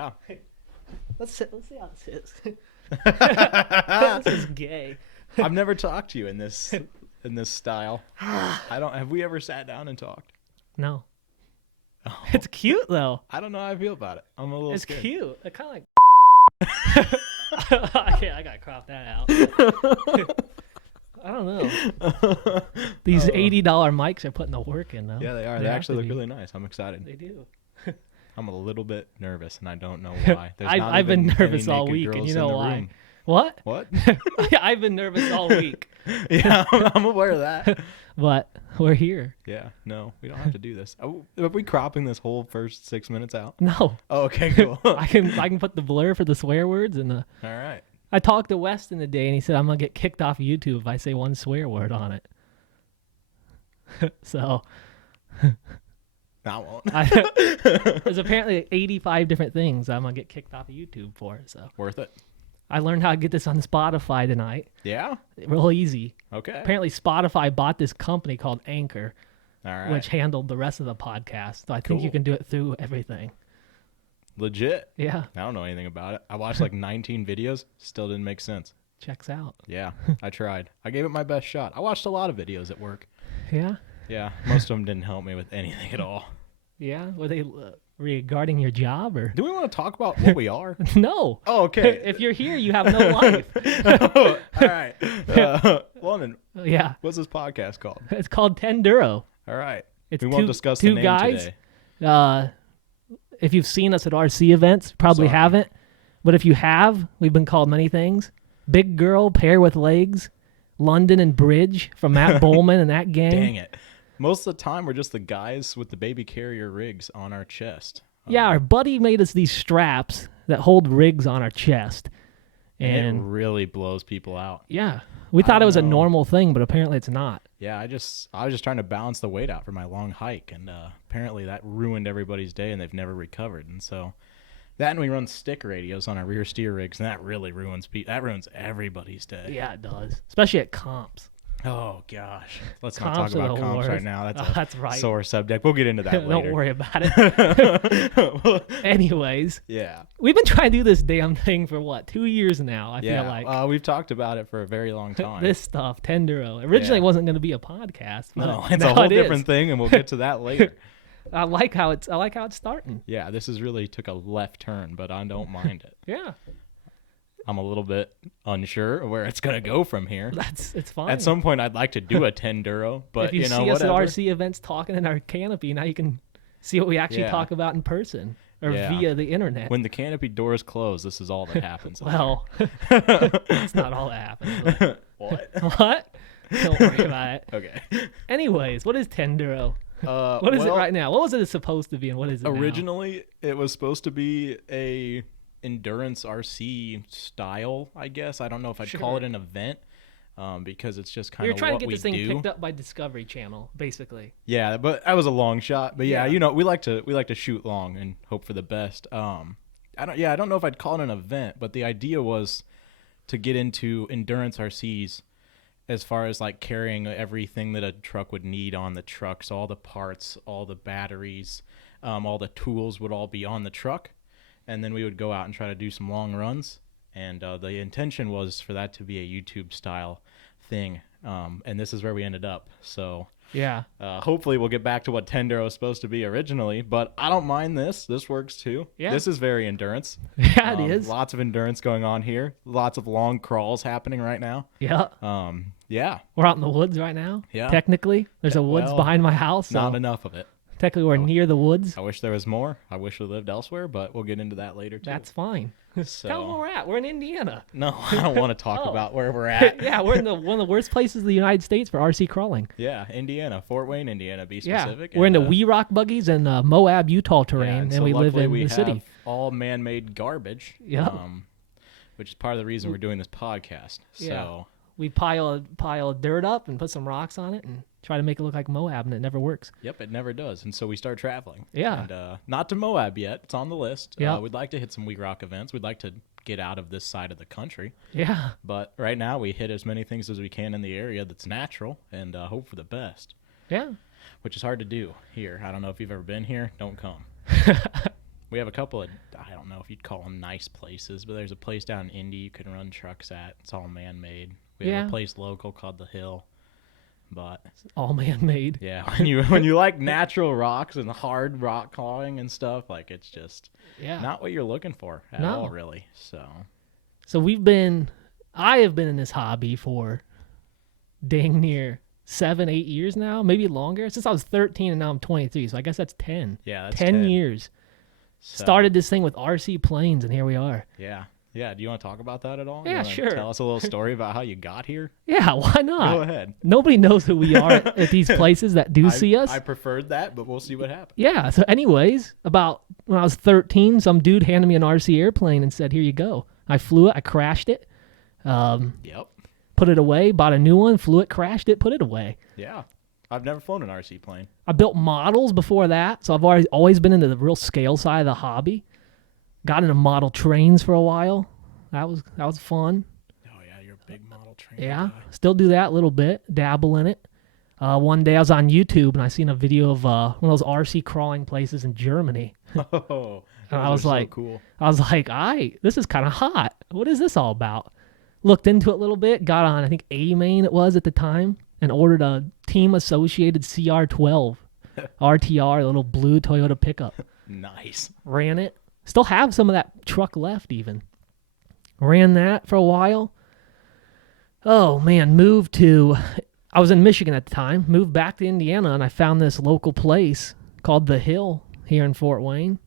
Yeah. Let's see how this is. This is gay. I've never talked to you in this style. Have we ever sat down and talked? No. Oh. It's cute though. I don't know how I feel about it. I'm a little It's scared. cute. It kind of like. I gotta crop that out. I don't know. These $80 mics are putting the work in though. Yeah, they are. They actually look really nice. I'm excited. They do. I'm a little bit nervous, and I don't know why. I've been nervous all week, and you know why. Room. What? What? I've been nervous all week. Yeah, I'm aware of that. But we're here. Yeah, no, we don't have to do this. Are we cropping this whole first 6 minutes out? No. Oh, okay, cool. I can put the blur for the swear words and the. All right. I talked to Weston today, and he said I'm gonna get kicked off YouTube if I say one swear word on it. So. I won't. There's apparently 85 different things I'm gonna get kicked off of YouTube for. So worth it. I learned how to get this on Spotify tonight. Yeah. Real easy. Okay. Apparently Spotify bought this company called Anchor, All right. which handled the rest of the podcast. So I think you can do it through everything. Legit. Yeah. I don't know anything about it. I watched like 19 videos. Still didn't make sense. Checks out. Yeah, I tried. I gave it my best shot. I watched a lot of videos at work. Yeah. Yeah, most of them didn't help me with anything at all. Yeah. Were they regarding your job or? Do we want to talk about what we are? No. Oh, okay. If you're here, you have no life. Oh, all right. London, Yeah. what's this podcast called? It's called Tenduro. All right. It's we won't discuss the two name guys. today. If you've seen us at RC events, probably Sorry. haven't. But if you have, we've been called many things. Big girl, pair with legs, London and Bridge from Matt Bowman and that gang. Dang it. Most of the time, we're just the guys with the baby carrier rigs on our chest. Yeah, our buddy made us these straps that hold rigs on our chest. And it really blows people out. Yeah, we thought it was a normal thing, but apparently it's not. Yeah, I was just trying to balance the weight out for my long hike, and apparently that ruined everybody's day, and they've never recovered. And so that, and we run stick radios on our rear steer rigs, and that really ruins everybody's day. Yeah, it does, especially at comps. Oh gosh, let's not Comps talk are about the comps worst. right now. That's right. Sore subject. We'll get into that later. Don't worry about it. Anyways, Yeah. we've been trying to do this damn thing for what, 2 years now? I feel like we've talked about it for a very long time. this stuff, Tenduro. Originally, it wasn't going to be a podcast. But No, it's now a whole it is. different thing, and we'll get to that later. I like how it's starting. Yeah, this is really took a left turn, but I don't mind it. Yeah, I'm a little bit unsure of where it's gonna go from here. it's fine. At some point, I'd like to do a Tenduro, but if you see us whatever. at RC events talking in our canopy, now you can see what we actually talk about in person or via the internet. When the canopy doors close, this is all that happens. Well, that's not all that happens. But. What? What? Don't worry about it. Okay. Anyways, what is Tenduro? What is it right now? What was it supposed to be, and what is it now? Originally, it was supposed to be a endurance RC style, I guess. I don't know if I'd call it an event, because it's just kind of what we do. You're trying to get this thing picked up by Discovery Channel, basically. Yeah, but that was a long shot. But yeah, we like to shoot long and hope for the best. I don't know if I'd call it an event, but the idea was to get into endurance RCs as far as like carrying everything that a truck would need on the truck. So all the parts, all the batteries, all the tools would all be on the truck. And then we would go out and try to do some long runs. And the intention was for that to be a YouTube style thing. And this is where we ended up. So yeah, hopefully we'll get back to what Tenduro is supposed to be originally. But I don't mind this. This works too. Yeah. This is very endurance. Yeah, it is. Lots of endurance going on here. Lots of long crawls happening right now. Yeah. Yeah. We're out in the woods right now. Yeah. Technically, there's a woods behind my house. So Not enough of it. technically, we're near the woods. I wish there was more. I wish we lived elsewhere, but we'll get into that later too. That's fine. So, Tell them where we're at. We're in Indiana. no, I don't want to talk about where we're at. Yeah, we're in one of the worst places in the United States for RC crawling. Yeah, Indiana, Fort Wayne, Indiana, be Yeah, specific. we're in the and, Wee Rock buggies and Moab, Utah terrain, yeah, and so we live luckily in we the city. have all man-made garbage. Yep. Which is part of the reason we're doing this podcast. Yeah. So We pile of dirt up and put some rocks on it and try to make it look like Moab, and it never works. Yep, it never does. And so we start traveling. Yeah. And not to Moab yet. It's on the list. Yeah. We'd like to hit some Wee Rock events. We'd like to get out of this side of the country. Yeah. But right now we hit as many things as we can in the area that's natural and hope for the best, Yeah. which is hard to do here. I don't know if you've ever been here. Don't come. We have a couple of, I don't know if you'd call them nice places, but there's a place down in Indy you can run trucks at. It's all man-made. We have a place local called The Hill. But it's all man-made. Yeah, when you like natural rocks and hard rock clawing and stuff, like it's just not what you're looking for at all, really. So I have been in this hobby for dang near 7-8 years now, maybe longer, since I was 13 and now I'm 23. So I guess that's 10. Yeah, that's 10 years. So. Started this thing with RC planes, and here we are. Yeah. Yeah, do you want to talk about that at all? Yeah, sure. Tell us a little story about how you got here? Yeah, why not? Go ahead. Nobody knows who we are at these places that do see us. I preferred that, but we'll see what happens. Yeah, so anyways, about when I was 13, some dude handed me an RC airplane and said, here you go. I flew it, I crashed it. Put it away, bought a new one, flew it, crashed it, put it away. Yeah. I've never flown an RC plane. I built models before that, so I've always been into the real scale side of the hobby. Got into model trains for a while. That was fun. Oh yeah, you're a big model train. Yeah, guy. Still do that a little bit, dabble in it. One day I was on YouTube and I seen a video of one of those RC crawling places in Germany. Oh, and I was like, so cool. I was like, this is kind of hot. What is this all about? Looked into it a little bit. Got on, I think A-Main it was at the time, and ordered a Team Associated CR12 RTR, a little blue Toyota pickup. Nice. Ran it. Still have some of that truck left even. Ran that for a while. Oh, man. I was in Michigan at the time. Moved back to Indiana, and I found this local place called The Hill here in Fort Wayne.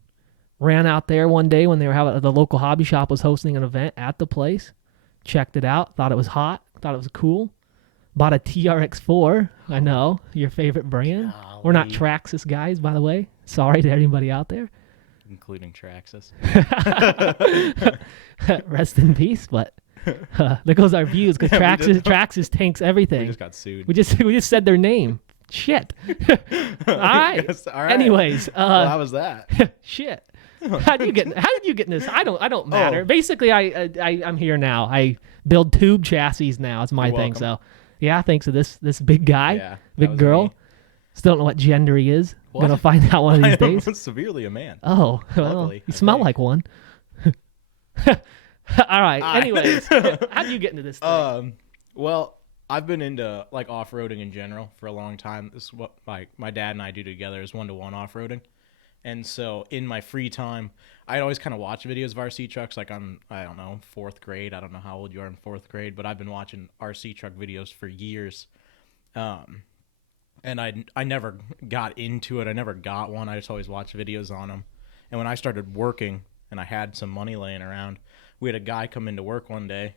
Ran out there one day when they were having the local hobby shop was hosting an event at the place. Checked it out. Thought it was hot. Thought it was cool. Bought a TRX4. I know. Your favorite brand. Golly. We're not Traxxas guys, by the way. Sorry to anybody out there. Including Traxxas. Rest in peace, but there goes our views because Traxxas tanks everything. We just got sued. We just said their name. Shit. All right. Yes, all right. Anyways, well, how was that? Shit. How did you get in this? I don't matter. Oh. Basically, I'm here now. I build tube chassis now. It's my You're thing. welcome. So, yeah, thanks to this big guy, Yeah, big girl. Me. Still don't know what gender he is. What? Gonna find out one of these days. I'm severely a man. Oh, well, Luckily, you I smell think. like one. All right. Anyways, how'd you get into this thing? Well, I've been into like off-roading in general for a long time. This is what my dad and I do together is 1-to-1 off-roading. And so in my free time, I'd always kind of watch videos of RC trucks like on, I don't know, 4th grade. I don't know how old you are in 4th grade, but I've been watching RC truck videos for years. And I never got into it. I never got one. I just always watched videos on them. And when I started working and I had some money laying around, we had a guy come into work one day.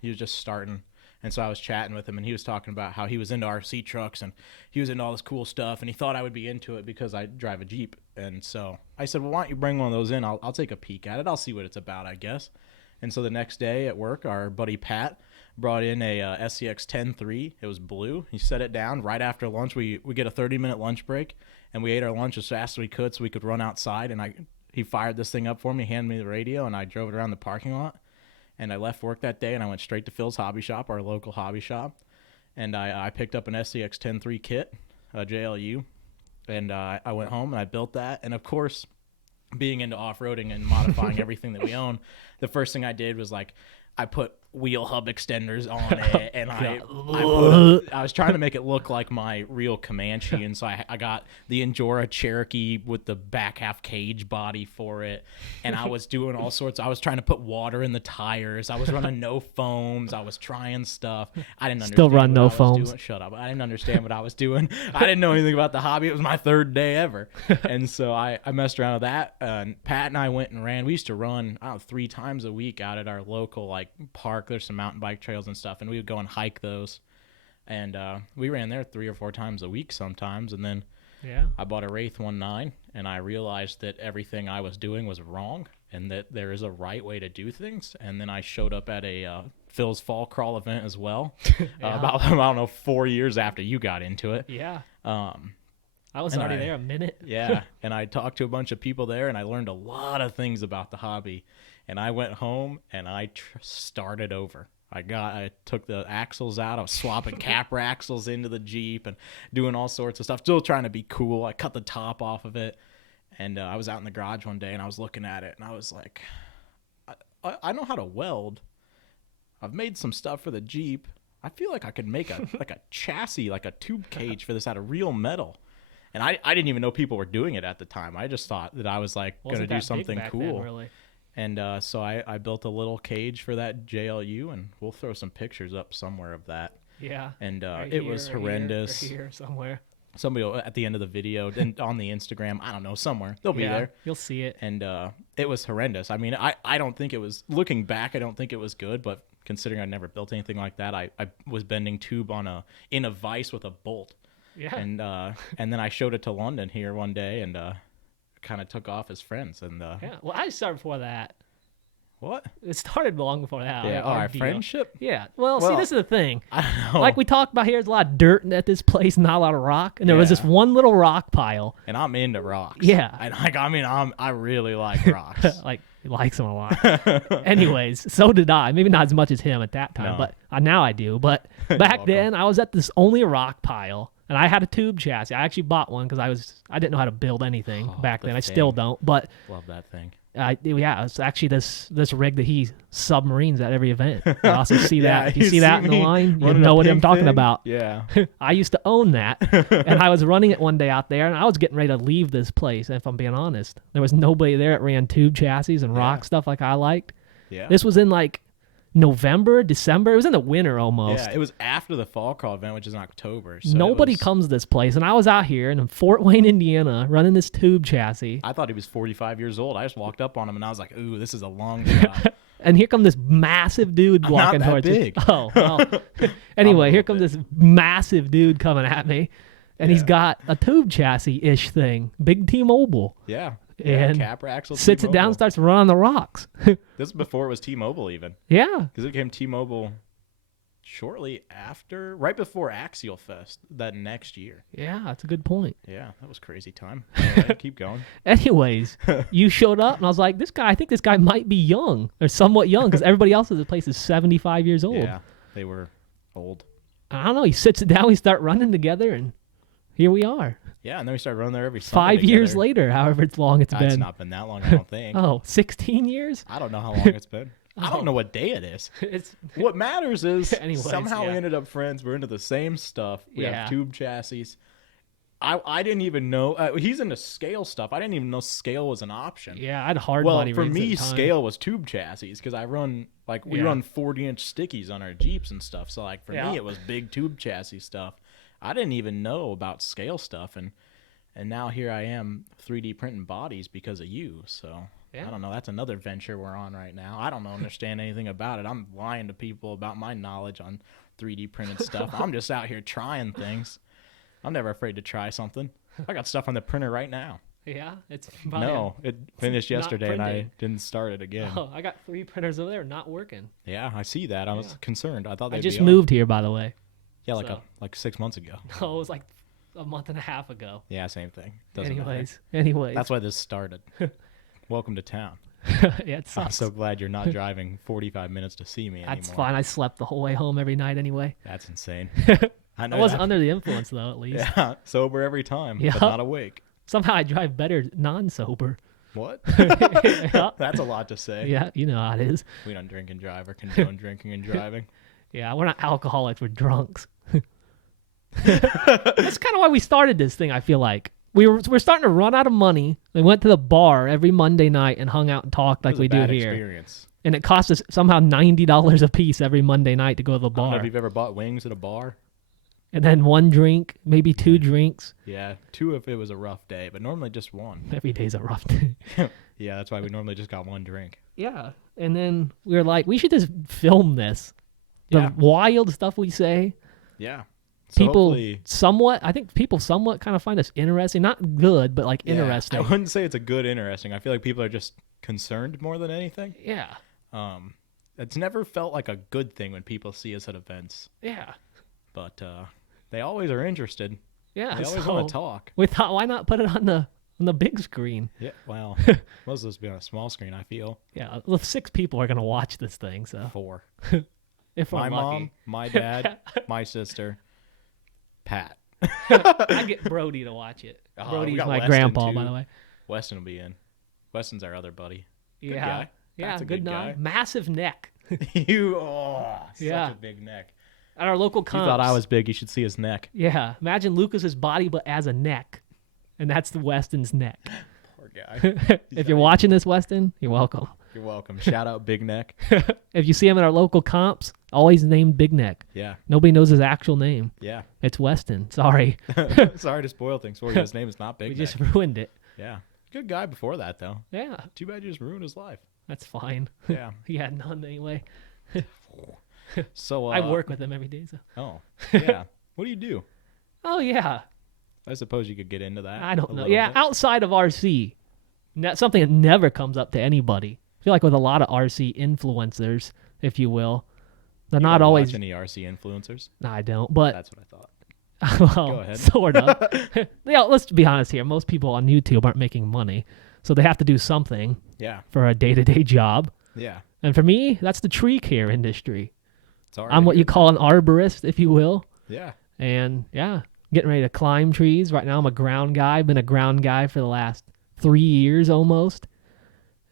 He was just starting. And so I was chatting with him, and he was talking about how he was into RC trucks, and he was into all this cool stuff, and he thought I would be into it because I drive a Jeep. And so I said, well, why don't you bring one of those in? I'll take a peek at it. I'll see what it's about, I guess. And so the next day at work, our buddy Pat brought in a SCX 10.3. It was blue. He set it down right after lunch. We get a 30-minute lunch break, and we ate our lunch as fast as we could so we could run outside. And he fired this thing up for me, handed me the radio, and I drove it around the parking lot. And I left work that day, and I went straight to Phil's Hobby Shop, our local hobby shop. And I picked up an SCX 10.3 kit, a JLU. And I went home, and I built that. And, of course, being into off-roading and modifying everything that we own, the first thing I did was, like, I put wheel hub extenders on it, and I was trying to make it look like my real Comanche, and so I got the Endura Cherokee with the back half cage body for it, and I was doing all sorts. I was trying to put water in the tires. I was running no foams. I was trying stuff. I didn't understand. Still run no what I was foams. doing. Shut up. I didn't understand what I was doing. I didn't know anything about the hobby. It was my third day ever, and so I messed around with that. Pat and I went and ran. We used to run 3 times a week out at our local like park. There's some mountain bike trails and stuff, and we would go and hike those. And we ran there 3 or 4 times a week sometimes. And then I bought a Wraith 1.9, and I realized that everything I was doing was wrong and that there is a right way to do things. And then I showed up at a Phil's Fall Crawl event as well, about, I don't know, 4 years after you got into it. Yeah. I was already there a minute. Yeah, and I talked to a bunch of people there, and I learned a lot of things about the hobby. And I went home, and I started over. I took the axles out. I was swapping capper axles into the Jeep and doing all sorts of stuff, still trying to be cool. I cut the top off of it. And I was out in the garage one day, and I was looking at it, and I was like, I know how to weld. I've made some stuff for the Jeep. I feel like I could make a like a chassis, like a tube cage for this out of real metal. And I didn't even know people were doing it at the time. I just thought that I was like going to do something cool. Then, really. And so I built a little cage for that JLU, and we'll throw some pictures up somewhere of that. Yeah. And right it here, was horrendous. Here somewhere. Somebody will, at the end of the video, and on the Instagram, I don't know, somewhere. They'll be there. You'll see it. And it was horrendous. I mean, I don't think it was, looking back, I don't think it was good, but considering I never built anything like that, I was bending tube in a vise with a bolt. Yeah. And then I showed it to London here one day, and kind of took off as friends. And yeah. Well, I started before that. What? It started long before that. Yeah, our friendship? Yeah. Well, see, this is the thing. I don't know. Like we talked about here, there's a lot of dirt at this place, not a lot of rock. And there was this one little rock pile. And I'm into rocks. Yeah. I really like rocks. Like, he likes them a lot. Anyways, so did I. Maybe not as much as him at that time, but now I do. But back then, I was at this only rock pile. And I had a tube chassis. I actually bought one because I didn't know how to build anything back then. I still don't. But love that thing. It's actually this rig that he submarines at every event. You also see that. If you see that in the line, you know what I'm talking about. Yeah. I used to own that, and I was running it one day out there, and I was getting ready to leave this place. And if I'm being honest, there was nobody there that ran tube chassis and rock stuff like I liked. Yeah. This was in like November, December. It was in the winter almost. Yeah, it was after the fall crawl event, which is in October. So nobody comes to this place, and I was out here in Fort Wayne, Indiana, running this tube chassis. I thought he was 45 years old. I just walked up on him, and I was like, "Ooh, this is a long shot." And here comes this massive dude walking towards me. Oh, well. Anyway, here comes this massive dude coming at me, and he's got a tube chassis-ish thing, big T-Mobile. Yeah. And Capraxle sits it down, starts running the rocks. This is before it was T-Mobile even. Yeah. Because it became T-Mobile shortly after, right before Axial Fest that next year. Yeah, that's a good point. Yeah, that was crazy time. Anyway, keep going. Anyways, you showed up, and I was like, I think this guy might be young, or somewhat young, because everybody else at the place is 75 years old. Yeah, they were old. I don't know. He sits it down, we start running together, and here we are. Yeah, and then we started running there every Sunday 5 years together. later, however long it's been. It's not been that long, I don't think. 16 years? I don't know how long it's been. I don't know what day it is. What matters is somehow we ended up friends. We're into the same stuff. We have tube chassis. I didn't even know. He's into scale stuff. I didn't even know scale was an option. Yeah, I had hard body rigs for me, at the time. scale was tube chassis because I run, we run 40-inch stickies on our Jeeps and stuff. So, for me, it was big tube chassis stuff. I didn't even know about scale stuff, and now here I am 3D printing bodies because of you. So I don't know. That's another venture we're on right now. I don't understand anything about it. I'm lying to people about my knowledge on 3D printed stuff. I'm just out here trying things. I'm never afraid to try something. I got stuff on the printer right now. Yeah, it finished yesterday and I didn't start it again. Oh, I got 3 printers over there not working. Yeah, I see that. I was concerned. I thought they'd I just be moved here, by the way. Yeah, like 6 months ago. No, it was like a month and a half ago. Yeah, same thing. Doesn't Anyways. That's why this started. Welcome to town. Yeah, it sucks. I'm so glad you're not driving 45 minutes to see me anymore. That's fine. I slept the whole way home every night anyway. That's insane. I wasn't under the influence, though, at least. Yeah, sober every time, but not awake. Somehow I drive better non-sober. What? Yeah. That's a lot to say. Yeah, you know how it is. We don't drink and drive or condone drinking and driving. Yeah, we're not alcoholics. We're drunks. That's kind of why we started this thing, I feel like. We're starting to run out of money. We went to the bar every Monday night and hung out and talked like we do here. Experience. And it cost us somehow $90 a piece every Monday night to go to the bar. I don't know if you've ever bought wings at a bar. And then 1 drink, maybe 2 drinks. Yeah, 2 if it was a rough day, but normally just 1. Every day's a rough day. Yeah, that's why we normally just got 1 drink. Yeah, and then we were like, we should just film this. The wild stuff we say. Yeah. So I think people somewhat kind of find us interesting. Not good, but interesting. I wouldn't say it's a good interesting. I feel like people are just concerned more than anything. Yeah. It's never felt like a good thing when people see us at events. Yeah. But they always are interested. Yeah. They always want to talk. We thought, why not put it on the big screen? Yeah, well, most of this be on a small screen, I feel. Yeah, 6 people are going to watch this thing, so. 4. If my I'm mom, lucky. my dad, my sister, Pat. I get Brody to watch it. Brody's my grandpa, by the way. Weston will be in. Weston's our other buddy. Good Yeah. guy. Yeah, That's a good guy. Massive neck. Such Yeah. a big neck. At our local If comps. you thought I was big, you should see his neck. Yeah. Imagine Lucas's body, but as a neck. And that's the Weston's neck. Poor guy. If you're watching this, Weston, you're welcome. You're welcome. Shout out Big Neck. If you see him at our local comps, always named Big Neck. Yeah. Nobody knows his actual name. Yeah. It's Weston. Sorry. Sorry to spoil things for you. His name is not Big We Neck. just ruined it. Yeah. Good guy before that, though. Yeah. Too bad you just ruined his life. That's fine. Yeah. He had none anyway. So I work with him every day. So. Oh, yeah. What do you do? Oh, yeah. I suppose you could get into that. I don't a know. little Yeah, bit. outside of RC, something that never comes up to anybody. I feel like with a lot of RC influencers, if you will, they're You not don't always. watch any RC influencers. No, I don't. But That's what I thought. well, Go ahead. sort of. Yeah, let's be honest here. Most people on YouTube aren't making money, so they have to do something Yeah. for a day-to-day job. Yeah. And for me, that's the tree care industry. Sorry. I'm what you call an arborist, if you will. Yeah. And yeah, getting ready to climb trees. Right now, I'm a ground guy. I've been a ground guy for the last 3 years almost.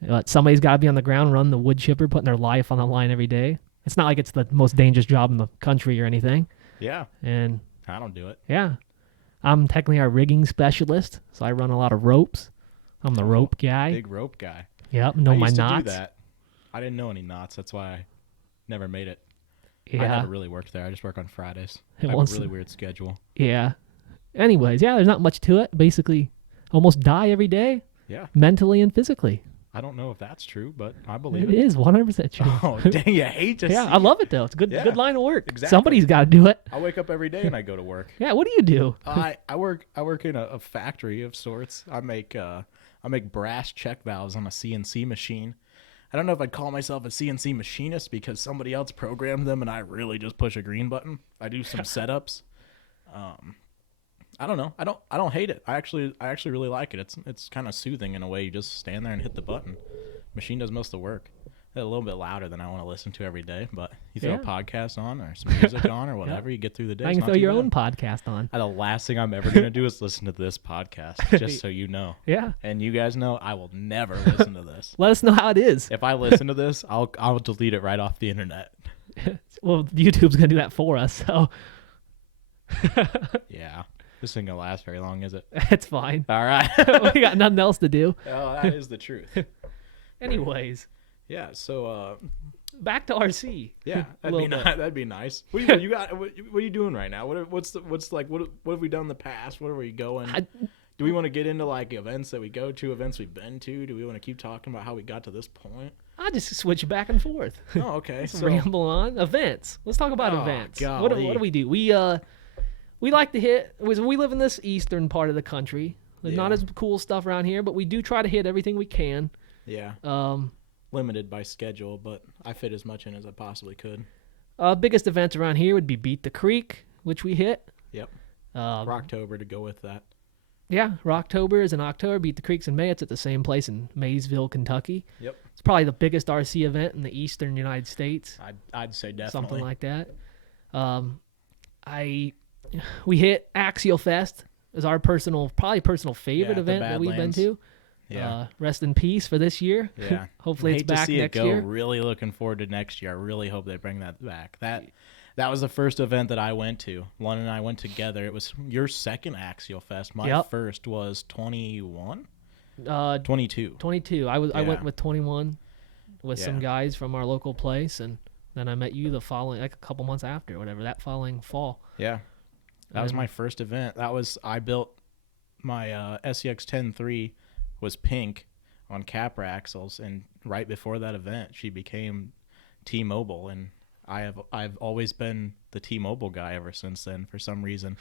But somebody's got to be on the ground, running the wood chipper, putting their life on the line every day. It's not like it's the most dangerous job in the country or anything. Yeah. And I don't do it. yeah, I'm technically our rigging specialist, so I run a lot of ropes. I'm the rope guy. Big rope guy. Yep, know I my used knots. to do that. I didn't know any knots. That's why I never made it. I Yeah, never really worked there. I just work on Fridays. It I have wants- a really weird schedule. yeah. Anyways, yeah, there's not much to it. Basically, almost die every day, Yeah. mentally and physically. I don't know if that's true, but I believe It it. is 100% true. Oh, dang. You hate to Yeah, see I it. love it though. It's a good, Yeah, good line of work. exactly. Somebody's got to do it. I wake up every day and I go to work. Yeah, what do you do? I work in a factory of sorts. I make brass check valves on a CNC machine. I don't know if I'd call myself a CNC machinist because somebody else programmed them and I really just push a green button. I do some setups. I don't know. I don't hate it. I actually really like it. It's kind of soothing in a way. You just stand there and hit the button. Machine does most of the work. It's a little bit louder than I want to listen to every day, but you throw Yeah. a podcast on or some music on or whatever, you get through the day. I It's can not throw too your bad. own podcast on. The last thing I'm ever going to do is listen to this podcast, just so you know. Yeah. And you guys know I will never listen to this. Let us know how it is. If I listen to this, I'll delete it right off the internet. Well, YouTube's going to do that for us, so Yeah. This ain't going to last very long, is it? it's fine. All right. We got nothing else to do. Oh, that is the truth. Anyways, Yeah, so back to RC. yeah, A little bit. that'd be nice. What are you doing right now? What have we done in the past? Where are we going? Do we want to get into like events that we go to, events we've been to? Do we want to keep talking about how we got to this point? I just switch back and forth. Oh, okay. Just So ramble on. Events. Let's talk about Oh, events. golly. What do we do? We like to hit. We live in this eastern part of the country. There's not Yeah. as cool stuff around here, but we do try to hit everything we can. yeah, Um, limited by schedule, but I fit as much in as I possibly could. biggest events around here would be Beat the Creek, which we hit. Yep. Um, Rocktober to go with that. Yeah, Rocktober is in October. Beat the Creek's in May. It's at the same place in Maysville, Kentucky. Yep. It's probably the biggest RC event in the eastern United States. I'd say definitely Something like that. We hit Axial Fest as our personal favorite the event that we've been Badlands. to. Yeah. Rest in peace for this year. Yeah. Hopefully it's Hate to back see next it go. year. Really looking forward to next year. I really hope they bring that back. That was the first event that I went to. Lon and I went together. It was your second Axial Fest. My Yep. first was 21? 22. 22. I Yeah. went with 21 with some Yeah. guys from our local place, and then I met you the following, like a couple months after, whatever, that following fall. Yeah. That was And- my first event. I built my SEX 10-3 was pink on capper axles, and right before that event, she became T-Mobile, and I've always been the T-Mobile guy ever since then for some reason.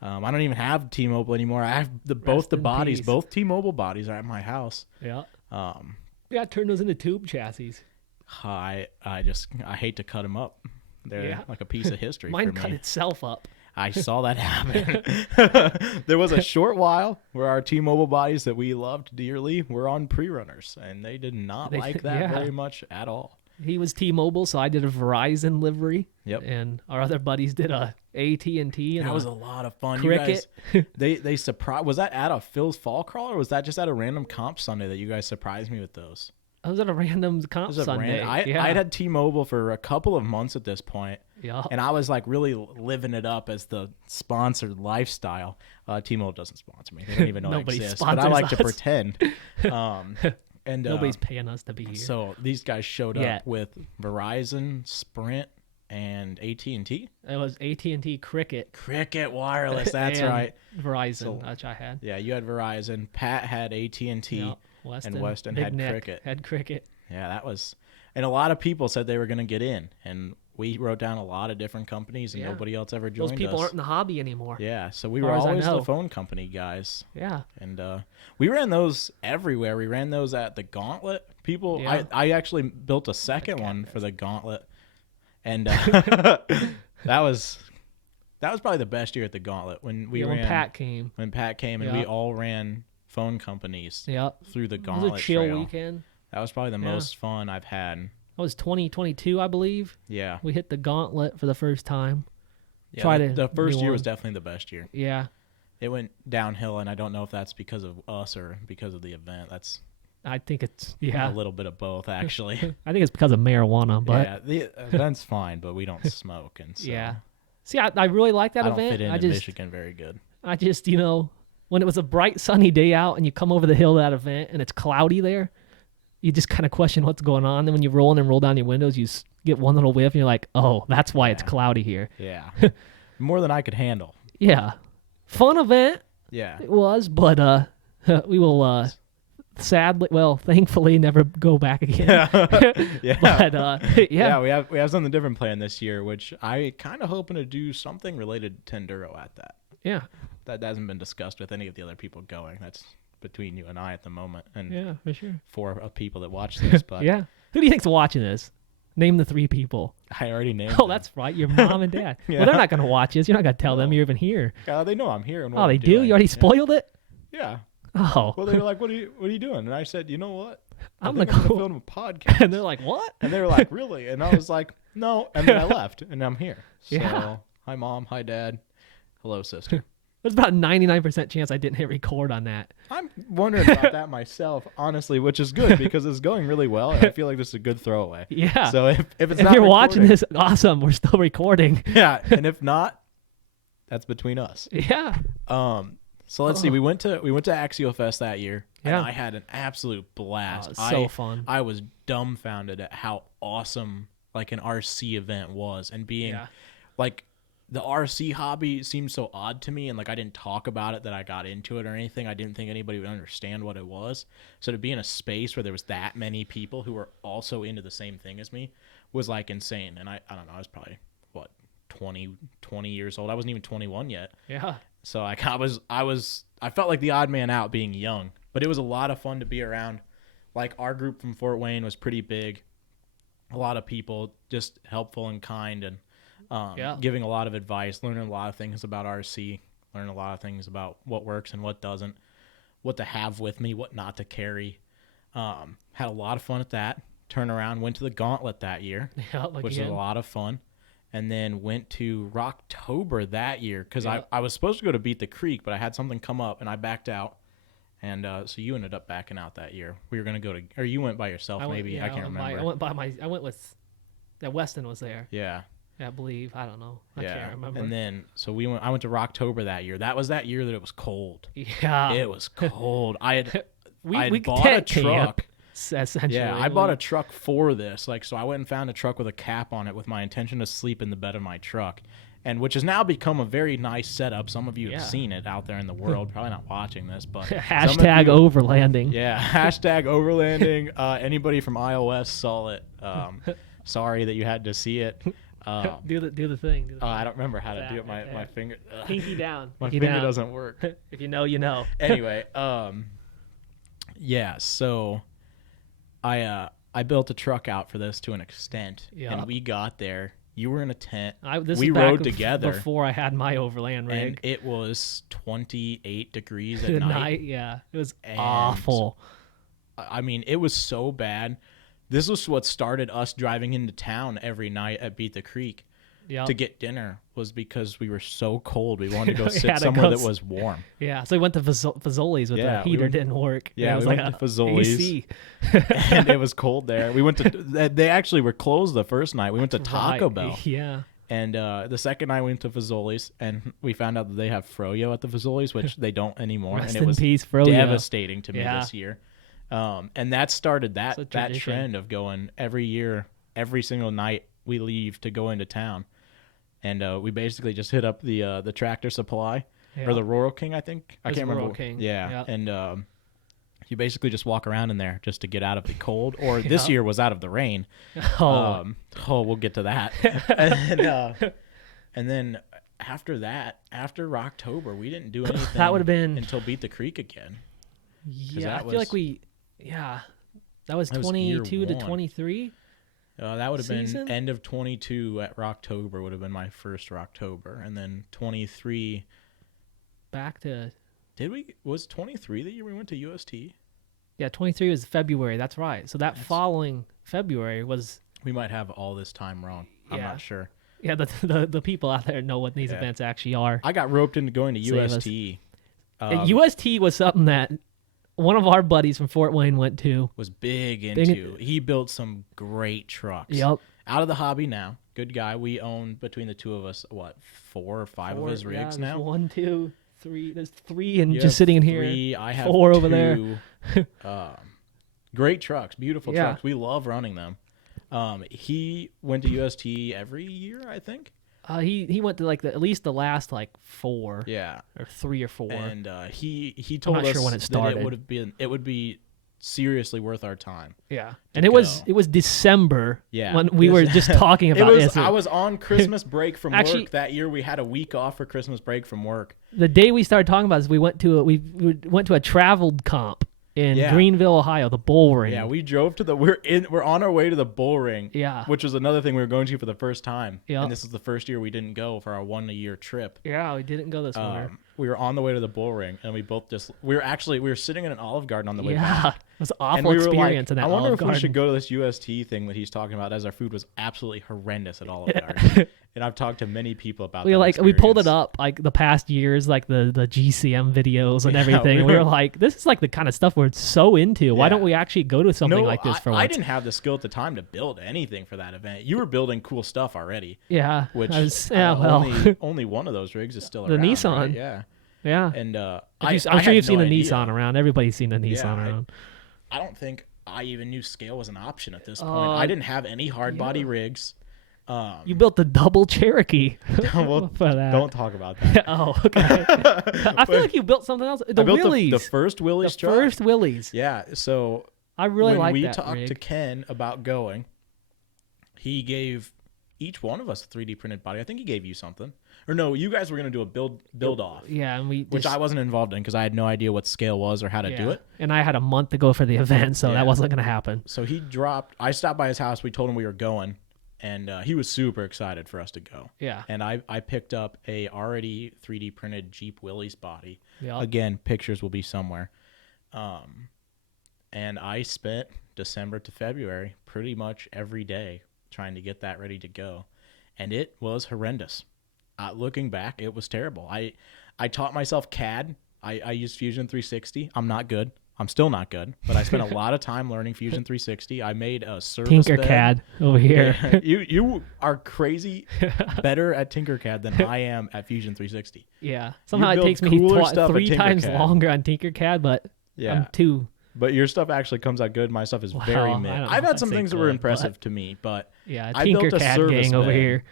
I don't even have T-Mobile anymore. I have both the in bodies, peace. both T-Mobile bodies are at my house. Yeah. Um, Yeah, turn those into tube chassis. I hate to cut them up. They're Yeah. like a piece of history Mine for me. cut itself up. I saw that happen. There was a short while where our T-Mobile bodies that we loved dearly were on pre-runners, and they did not They- like that yeah. very much at all. He was T-Mobile, so I did a Verizon livery. Yep. And our other buddies did a AT&T, and That was a lot of fun. cricket. You guys, they surprised. Was that at a Phil's Fall Crawl, or was that just at a random comp Sunday that you guys surprised me with those? I was at a random comp It was a Sunday. I'd had T-Mobile for a couple of months at this point, Yeah. and I was like really living it up as the sponsored lifestyle. T-Mobile doesn't sponsor me; they don't even know I Nobody exist. But I sponsors like to us. pretend. And Nobody's paying us to be here. So these guys showed Yeah. up with Verizon, Sprint, and AT&T. It was AT&T Cricket. Cricket Wireless. That's and right. Verizon, which I had. Yeah, you had Verizon. Pat had AT&T, Yep. Weston, and Weston Big had Nick Cricket. Had Cricket. Yeah, that was, and a lot of people said they were going to get in, and we wrote down a lot of different companies, and Yeah. nobody else ever joined Those people us. aren't in the hobby anymore. Yeah, so we Far were as I always know. the phone company guys, Yeah. and we ran those everywhere. We ran those at the Gauntlet. People, Yeah. I actually built a second one for the Gauntlet, and that was probably the best year at the Gauntlet when we ran. When Pat came. When Pat came, and Yeah. we all ran phone companies Yep. through the It was Gauntlet a chill trail. weekend. That was probably the Yeah. most fun I've had. That was 2022, I believe. Yeah. We hit the gauntlet for the first time. Yeah, Try the, to the first do year was one. definitely the best year. Yeah. It went downhill, and I don't know if that's because of us or because of the event. That's I think it's, a little bit of both, actually. I think it's because of marijuana, but yeah, the event's fine, but we don't smoke, and so yeah. See, I really like that I don't event. fit into I just, Michigan very good. I just, when it was a bright sunny day out and you come over the hill to that event and it's cloudy there, you just kind of question what's going on. Then when you roll down your windows, you get one little whiff and you're like, oh, that's why it's Yeah. cloudy here. Yeah, more than I could handle. Yeah. Fun event Yeah, it was, but we will sadly, well, thankfully never go back again. yeah. But Yeah, we have something different planned this year, which I kind of hoping to do something related to Enduro at that. Yeah. That hasn't been discussed with any of the other people going. That's between you and I at the moment, and Yeah, for sure. 4 people that watch this. But Yeah. Who do you think's watching this? Name the 3 people. I already named. Oh, them. that's right. Your mom and dad. Yeah. Well, they're not going to watch this. You're not going to tell them No. you're even here. They know I'm here. And what Oh, they I'm do? doing. You already Yeah. spoiled it? Yeah. Oh. Well, they were like, "What are you doing?" And I said, "You know what? I'm think gonna I'm go- film a podcast." And they're like, what? And they were like, "Really?" And I was like, "No." And then I left, and I'm here. So, Yeah. hi mom, hi dad, hello sister. There's about a 99% chance I didn't hit record on that. I'm wondering about that myself, honestly, which is good because it's going really well, and I feel like this is a good throwaway. Yeah. So if it's if not you're watching recording- this, awesome. We're still recording. yeah, and if not, that's between us. Yeah. So let's see. We went to Axial Fest that year, Yeah. and I had an absolute blast. Oh, it was so fun. I was dumbfounded at how awesome like an RC event was, and being Yeah. like the RC hobby seemed so odd to me, and like I didn't talk about it that I got into it or anything. I didn't think anybody would understand what it was. So to be in a space where there was that many people who were also into the same thing as me was like insane. And I don't know, I was probably what 20 years old. I wasn't even 21 yet. Yeah. So like I felt like the odd man out being young, but it was a lot of fun to be around. Like our group from Fort Wayne was pretty big. A lot of people just helpful and kind, and giving a lot of advice, learning a lot of things about RC, learning a lot of things about what works and what doesn't, what to have with me, what not to carry. Had a lot of fun at that. Turned around, went to the Gauntlet that year, Yeah. which was a lot of fun. And then went to Rocktober that year because Yeah. I was supposed to go to Beat the Creek, but I had something come up and I backed out. And so you ended up backing out that year. We were going to go to, or you went by yourself maybe. I can't remember. I went with, Weston was there. Yeah. I believe. I don't know. I Yeah. can't remember. And then, so I went to Rocktober that year. That was that year that it was cold. Yeah. It was cold. I had we bought a tent camp, truck. essentially. Yeah, I bought a truck for this. Like, so I went and found a truck with a cap on it with my intention to sleep in the bed of my truck, and which has now become a very nice setup. Some of you have seen it out there in the world. Probably not watching this, but some of Hashtag you- overlanding. Yeah, hashtag overlanding. Anybody from iOS saw it. Sorry that you had to see it. Do the thing. Do the I don't remember how to do it. Like My that. finger. pinky down. My pinky finger down. doesn't work. If you know, you know. Anyway, yeah. So, I built a truck out for this to an extent, Yeah. and we got there. You were in a tent. This we was back rode together before I had my overland rig. and it was 28 degrees at At night. yeah, it was And- awful. I mean, it was so bad. This was what started us driving into town every night at Beat the Creek. Yep. to get dinner was because we were so cold. We wanted to go We sit had to somewhere go that was warm. Yeah, so we went to Fazoli's, but Yeah, the we heater went- didn't work. Yeah, it was we like went to a Fazoli's. AC. And it was cold there. We went to. They actually were closed the first night. We went to Taco Right, Bell. Yeah. And the second night we went to Fazoli's, and we found out that they have froyo at the Fazoli's, which they don't anymore. Rest and it in was peace, Froyo. devastating to me Yeah. this year. And that started It's a that tradition. trend of going every year, every single night we leave to go into town. And we basically just hit up the Tractor Supply Yeah. or the Rural King, I think. I It was can't Rural remember. King. Yeah. Yeah. And you basically just walk around in there just to get out of the cold. Or this Yeah. year was out of the rain. Oh, We'll get to that. And then after that, after October, we didn't do anything. That would've been- until Beat the Creek again. yeah. that I feel like was- that was That was 22 year to one. 23. That would have been Season? end of 22 at Rocktober would have been my first Rocktober, and then 23. Back to Was 23 the year we went to UST? 23 was February. That's right. So that That's- following February was We might have all this time wrong. I'm Yeah. not sure. the people out there know what these Yeah. events actually are. I got roped into going to Save us. UST. And UST was something that one of our buddies from Fort Wayne went to. Was big Big into. He built some great trucks. Yep. Out of the hobby now. Good guy. We own between the two of us 4 or 5 of his rigs now. 1, 2, 3. There's 3 and You just have sitting in here. 3, I have 4 over 2. Great trucks, beautiful Yeah. trucks. We love running them. He went to UST every year, I think. He went to at least the last 4 Yeah, or 3 or 4. and he told not us sure when it that started. it would be seriously worth our time. Yeah, and it was December. Yeah. when we were just talking about it. I was on Christmas break from Actually- work that year. We had a week off for Christmas break from work. The day we started talking about this, we went to a traveled comp in Yeah. Greenville, Ohio, the Bull Ring. Yeah, we drove to we're on our way to the Bull Ring. Yeah. Which was another thing we were going to for the first time. Yeah. And this is the first year we didn't go for our 1-a-year trip. Yeah, we didn't go this winter. We were on the way to the Bull Ring, and we both we were sitting in an Olive Garden on the way back. Yeah, it was an And awful we were experience in that I wonder Olive if we should Garden. go to this UST thing that he's talking about, as our food was absolutely horrendous at Olive Garden. And I've talked to many people about We that we pulled it experience. up the past years, the GCM videos and Yeah, everything. we We were were- like, this is the kind of stuff we're so into. Why Yeah. don't we actually go to something like this for I once? didn't have the skill at the time to build anything for that event. You were building cool stuff already. Yeah, Which only one of those rigs is still The around. Nissan. Right? Yeah. yeah. And I'm I sure had you've seen no the idea. Nissan around. Everybody's seen the Nissan I- around. I don't think I even knew scale was an option at this point. Uh, I didn't have any hard body rigs. You built the double Cherokee Well, for that. don't talk about that. Oh, okay. I feel like you built something else. The I built Willys. the first Willys The truck. first Willys. Yeah. So I really when like we that talked rig. to Ken about going, he gave each one of us a 3D printed body. I think he gave you something. Or no, you guys were going to do a build off, Yeah, and we which just- I wasn't involved in because I had no idea what scale was or how to do yeah. it. And I had a month to go for the event, so Yeah. that wasn't going to happen. So I stopped by his house. We told him we were going, and he was super excited for us to go. Yeah. And I picked up a already 3D printed Jeep Willys body. Yeah. Again, pictures will be somewhere. And I spent December to February pretty much every day trying to get that ready to go. And it was horrendous. Looking back, it was terrible. I taught myself CAD. I used Fusion 360. I'm not good. I'm still not good, but I spent a lot of time learning Fusion 360. I made a service bed. Tinkercad over here. You are crazy better at Tinkercad than I am at Fusion 360. Yeah. Somehow it build takes me cooler stuff at 3 times Tinkercad. longer on Tinkercad, but Yeah. I'm too. But your stuff actually comes out good. My stuff is very Wow, mid. I don't know I've if had I'd some say things that were good, impressive to me, but Yeah, I built a Tinkercad service gang over bed. here.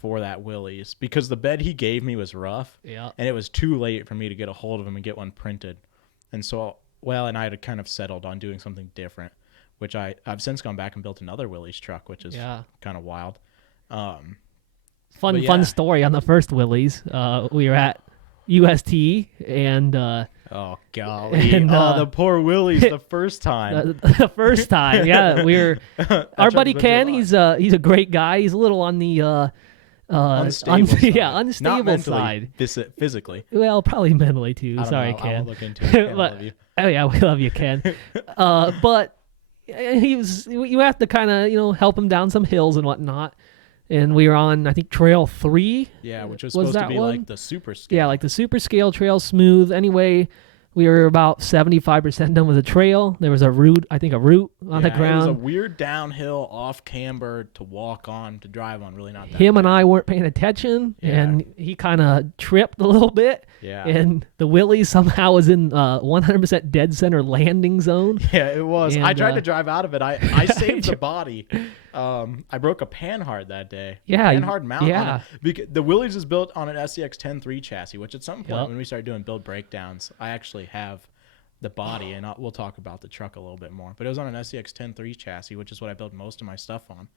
for that Willys because the bed he gave me was rough. Yeah. And it was too late for me to get a hold of him and get one printed. And so, and I had kind of settled on doing something different, which I've since gone back and built another Willys truck, which is kind of wild. Fun But yeah. fun story on the first Willys. We were at UST and Oh, golly. And, the poor Willys the first time. the first time, yeah, we were our buddy truck's been Ken. through a He's a great guy. He's a little on the Unstable side. Not unstable mentally, side. Physically. Well, probably mentally too. I don't Sorry, know. Ken. I'll look into it. Ken, I But- love you. Oh yeah, we love you, Ken. But you have to kind of help him down some hills and whatnot. and we were on, I think, Trail 3. Yeah, which was Was supposed to that be one? like the super scale. Yeah, like the super scale trail, smooth. Anyway, we were about 75% done with the trail. There was a root on the It was a ground. weird downhill off camber to walk on, to drive on. Really not that Him and bad. I weren't paying attention, Yeah. and he kind of tripped a little bit. Yeah. And the Willie somehow was in 100% dead center landing zone. Yeah, it was. And, I tried to drive out of it. I saved the body. I broke a Panhard that day. Yeah, Panhard mount. yeah. Because the Willys is built on an SCX 10.3 chassis, which at some point Yep. when we started doing build breakdowns, I actually have the body, and we'll talk about the truck a little bit more. But it was on an SCX 10.3 chassis, which is what I built most of my stuff on.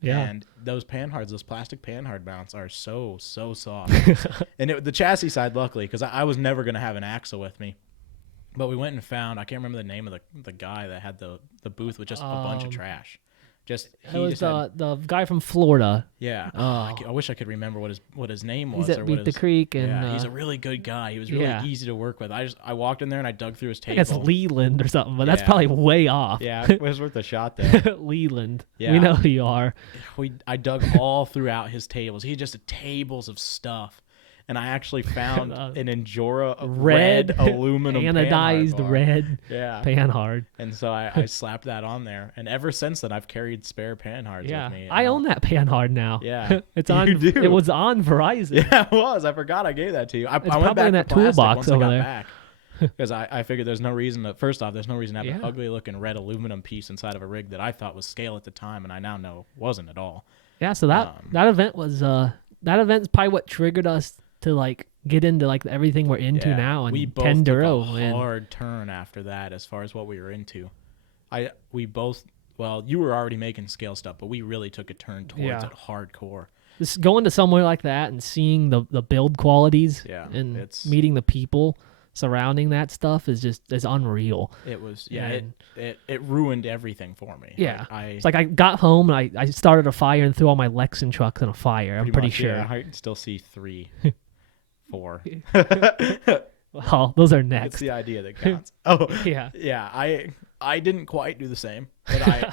Yeah. And those Panhards, those plastic Panhard mounts are so soft. And the chassis side, luckily, because I was never going to have an axle with me. But we went and found, I can't remember the name of the guy that had the booth with just a bunch of trash. It was the guy from Florida. Yeah. Oh. I wish I could remember what his name was. He's at Beat the Creek, and yeah, he's a really good guy. He was really easy to work with. I walked in there and I dug through his I table. think it's Leland or something, but that's Yeah. probably way off. Yeah, it was worth a shot though. Leland. Yeah. We know who you are. I dug all throughout his tables. He just had tables of stuff. And I actually found an Endura of red aluminum anodized Panhard bar. red Yeah. Panhard. And so I slapped that on there. And ever since then, I've carried spare Panhards Yeah, with me. I own that Panhard now. Yeah. It's You on. do. It was on Verizon. Yeah, it was. I forgot I gave that to you. I went probably back in that to plastic toolbox once I over got there. back. Because I figured there's no reason to, first off, there's no reason to have an Yeah. ugly looking red aluminum piece inside of a rig that I thought was scale at the time, and I now know wasn't at all. Yeah. So that event was that event's probably what triggered us to like get into like everything we're into now, and we both Tenduro took a and hard turn after that as far as what we were into. We both, well, you were already making scale stuff, but we really took a turn towards it hardcore. just going to somewhere like that and seeing the build qualities and it's meeting the people surrounding that stuff is unreal. It was And- it ruined everything for me. Yeah. Like, It's like I got home and I started a fire and threw all my Lexan trucks in a fire. I'm pretty much, sure. Yeah, I can still see 3, 4. Well, those are It's next. the idea that counts. Oh, Yeah. yeah. I didn't quite do the same, but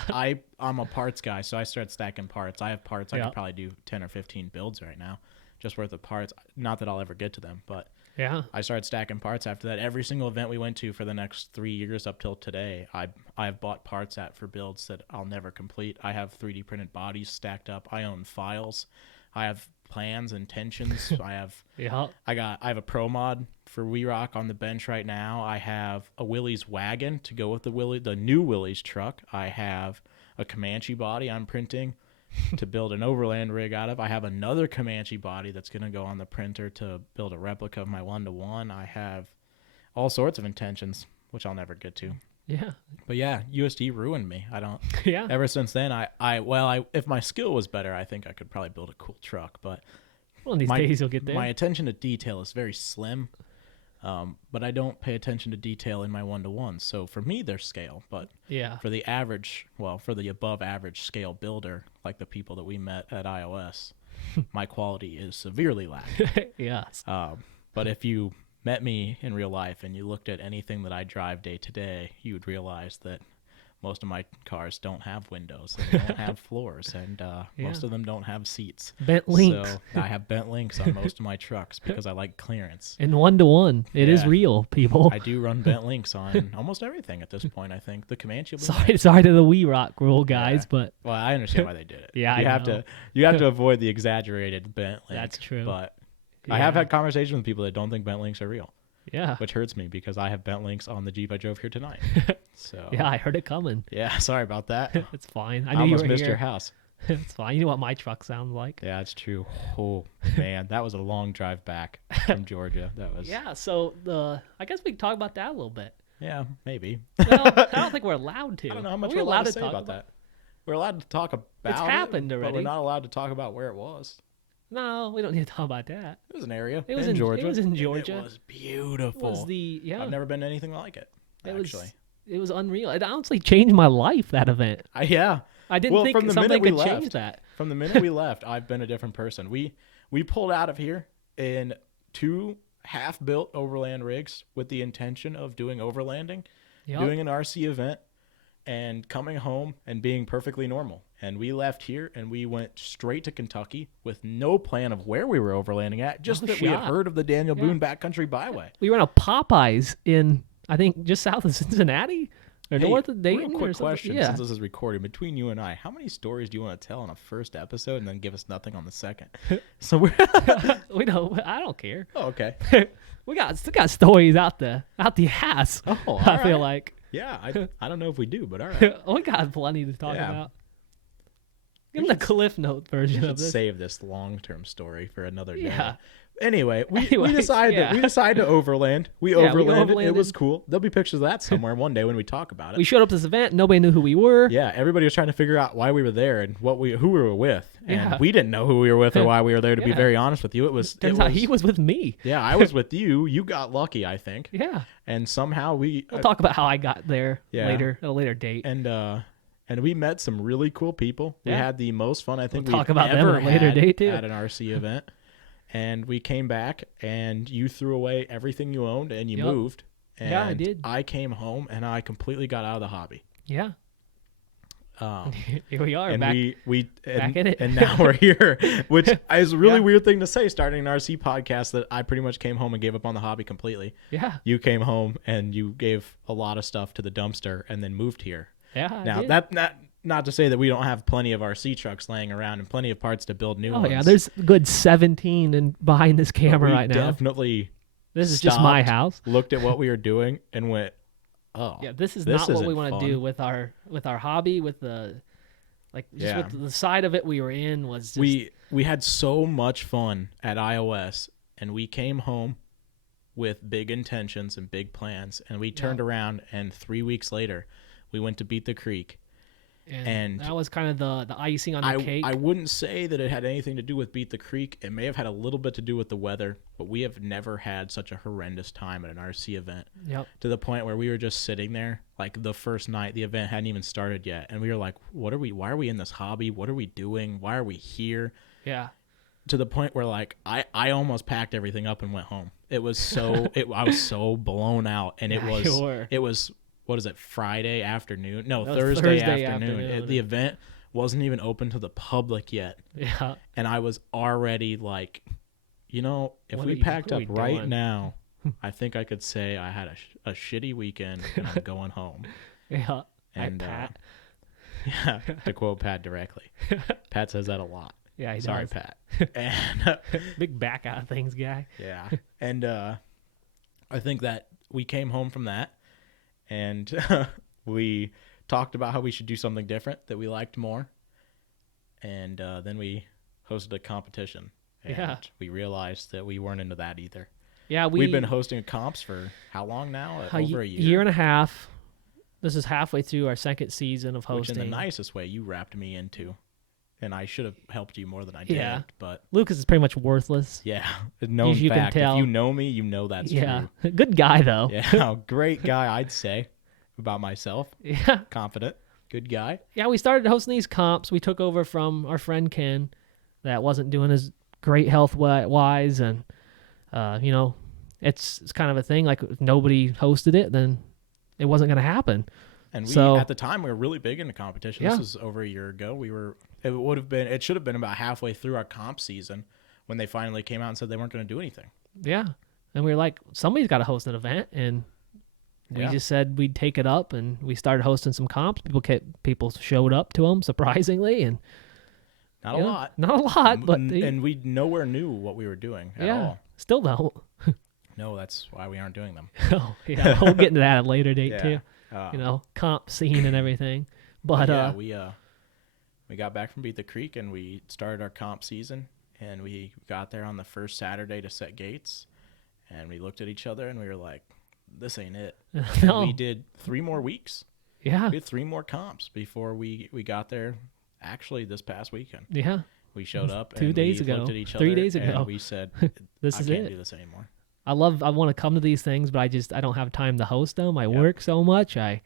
I'm a parts guy, so I started stacking parts. I have parts. I Yeah. could probably do 10 or 15 builds right now, just worth of parts. Not that I'll ever get to them, but Yeah. I started stacking parts after that. Every single event we went to for the next 3 years up till today, I have bought parts for builds that I'll never complete. I have 3D printed bodies stacked up. I own files. I have plans, intentions. I have a pro mod for We Rock on the bench right now. I have a Willys wagon to go with the new Willys truck. I have a Comanche body I'm printing to build an overland rig out of. I have another Comanche body that's going to go on the printer to build a replica of my 1-to-1. I have all sorts of intentions, which I'll never get to. Yeah. But yeah, USD ruined me. I don't. Yeah. Ever since then, if my skill was better, I think I could probably build a cool truck. But One of these days you'll get there. my attention to detail is very slim. But I don't pay attention to detail in my 1-to-1s. So for me, they're scale. But Yeah. for the above average scale builder, like the people that we met at iOS, my quality is severely lacking. Yes. But if you met me in real life and you looked at anything that I drive day to day, you would realize that most of my cars don't have windows, and they don't have floors, and most of them don't have seats. Bent links. So I have bent links on most of my trucks because I like clearance. And 1-to-1. It is Yeah. real, people. I do run bent links on almost everything at this point, I think. The Comanche will be Sorry to the We Rock rule, guys, Yeah. but Well, I understand why they did it. Yeah, you I have know. to avoid the exaggerated bent link. That's true. But I have had conversations with people that don't think bent links are real, yeah. which hurts me because I have bent links on the Jeep I drove here tonight. So Yeah, I heard it coming. yeah, sorry about that. It's fine. I I knew you almost were missed here. your house. It's fine. You know what my truck sounds like. Yeah, it's true. Oh man, that was a long drive back from Georgia. That was Yeah, so I guess we can talk about that a little bit. yeah, maybe. Well, I don't think we're allowed to. I don't know how much Are we're we allowed to say about that. We're allowed to talk about happened it, but already. we're not allowed to talk about where it was. No, we don't need to talk about that. It was an area. It was in Georgia. It was in and Georgia. It was beautiful. It was I've never been to anything like it. Actually, it was unreal. It honestly changed my life. That event. yeah. I didn't think from the something minute we could change left, that. From the minute we left, I've been a different person. We pulled out of here in 2 half-built overland rigs with the intention of doing overlanding, Yep. doing an RC event, and coming home and being perfectly normal. And we left here and we went straight to Kentucky with no plan of where we were overlanding at, just No that we had shot. heard of the Daniel Boone Backcountry Byway. We were on a Popeyes in, I think, just south of Cincinnati or Hey, north of Dayton. real or quick something. question, Yeah. since this is recorded, between you and I, how many stories do you want to tell on a first episode and then give us nothing on the second? So we're We don't. I don't care. oh, okay. We still got stories out the ass. Oh, all I feel right. like Yeah, I don't know if we do, but all right. we got plenty to talk Yeah. about. Give them the Cliff Note version We of should this. save this long-term story for another day. Yeah. Anyway, we Anyways, decided yeah. we decided to overland. We Yeah, we overlanded. It was overlanded. cool. There'll be pictures of that somewhere one day when we talk about it. We showed up to this event. Nobody knew who we were. Yeah, everybody was trying to figure out why we were there and who we were with, and Yeah. we didn't know who we were with or why we were there. To be Yeah. very honest with you, it was. Turns out he was with me. Yeah, I was with you. You got lucky, I think, Yeah. and somehow we We'll talk about how I got there Yeah. later at a later date. and we met some really cool people. We Yeah. had the most fun I think We'll talk we've about them ever at a later had date, too. at an RC event. And we came back, and you threw away everything you owned, and you Yep. moved. And Yeah, I did. I came home, and I completely got out of the hobby. Yeah. Um, Here we are and back. back in it. and now we're here, which is a really Yeah. weird thing to say, starting an RC podcast. That I pretty much came home and gave up on the hobby completely. Yeah. You came home and you gave a lot of stuff to the dumpster, and then moved here. Yeah. I Now did. not to say that we don't have plenty of RC trucks laying around and plenty of parts to build new Oh ones. yeah, there's a good 17 behind this But camera we right now. definitely This is just my stopped, house. looked at what we were doing and went, oh Yeah, this is this not what we isn't want to fun. do with our hobby, with the Yeah. with the side of it we were in was just, we had so much fun at iOS, and we came home with big intentions and big plans, and we turned around, and 3 weeks later we went to Beat the Creek. and that was kind of the icing on the cake. I wouldn't say that it had anything to do with Beat the Creek. It may have had a little bit to do with the weather, but we have never had such a horrendous time at an RC event, Yep. to the point where we were just sitting there, like the first night the event hadn't even started yet, and we were like, why are we in this hobby? What are we doing? Why are we here? Yeah. To the point where like I almost packed everything up and went home. It was so I was so blown out, and Yeah, you were. it was what is it, Friday afternoon? No, That was Thursday Thursday afternoon. afternoon. The event wasn't even open to the public yet, Yeah. and I was already like, if What we are packed we up right doing? now, I think I could say I had a shitty weekend and I'm going home. Yeah. And Pat. yeah, to quote Pat directly, Pat says that a lot. Yeah, he Sorry, does. Pat. And Big back out of things guy. yeah, and I think that we came home from that, and we talked about how we should do something different that we liked more, and then we hosted a competition, and Yeah. we realized that we weren't into that either. Yeah, We've been hosting comps for how long now? Over a year. and a half. This is halfway through our second season of Which hosting. in the nicest way you wrapped me into, and I should have helped you more than I did. Yeah. But Lucas is pretty much worthless. yeah, known You can fact. tell. If you know me, you know that's Yeah. true. Good guy though. Yeah, great guy, I'd say about myself. Yeah. Confident, good guy. Yeah, we started hosting these comps. We took over from our friend Ken that wasn't doing as great health wise, and it's kind of a thing, like if nobody hosted it, then it wasn't going to happen. And we So- at the time we were really big into competition. Yeah. This was over a year ago. It should have been about halfway through our comp season when they finally came out and said they weren't going to do anything. Yeah. And we were like, somebody's got to host an event, and we Yeah. just said we'd take it up, and we started hosting some comps. People showed up to them surprisingly, and Not you a know, lot. not a lot, but And we nowhere knew what we were doing at yeah, all. still don't. No, that's why we aren't doing them. Oh, yeah, we'll get into that at a later date Yeah. too. Comp scene and everything. But yeah, we got back from Beat the Creek and we started our comp season, and we got there on the first Saturday to set gates, and we looked at each other and we were like, this ain't it. no, We did 3 more weeks. yeah, We had 3 more comps before we got there. Actually, this past weekend, yeah. we showed up 2 and days we ago, looked at each 3 other days ago. and we said, This I is can't it. do this anymore. I want to come to these things, but I don't have time to host them. I work so much. I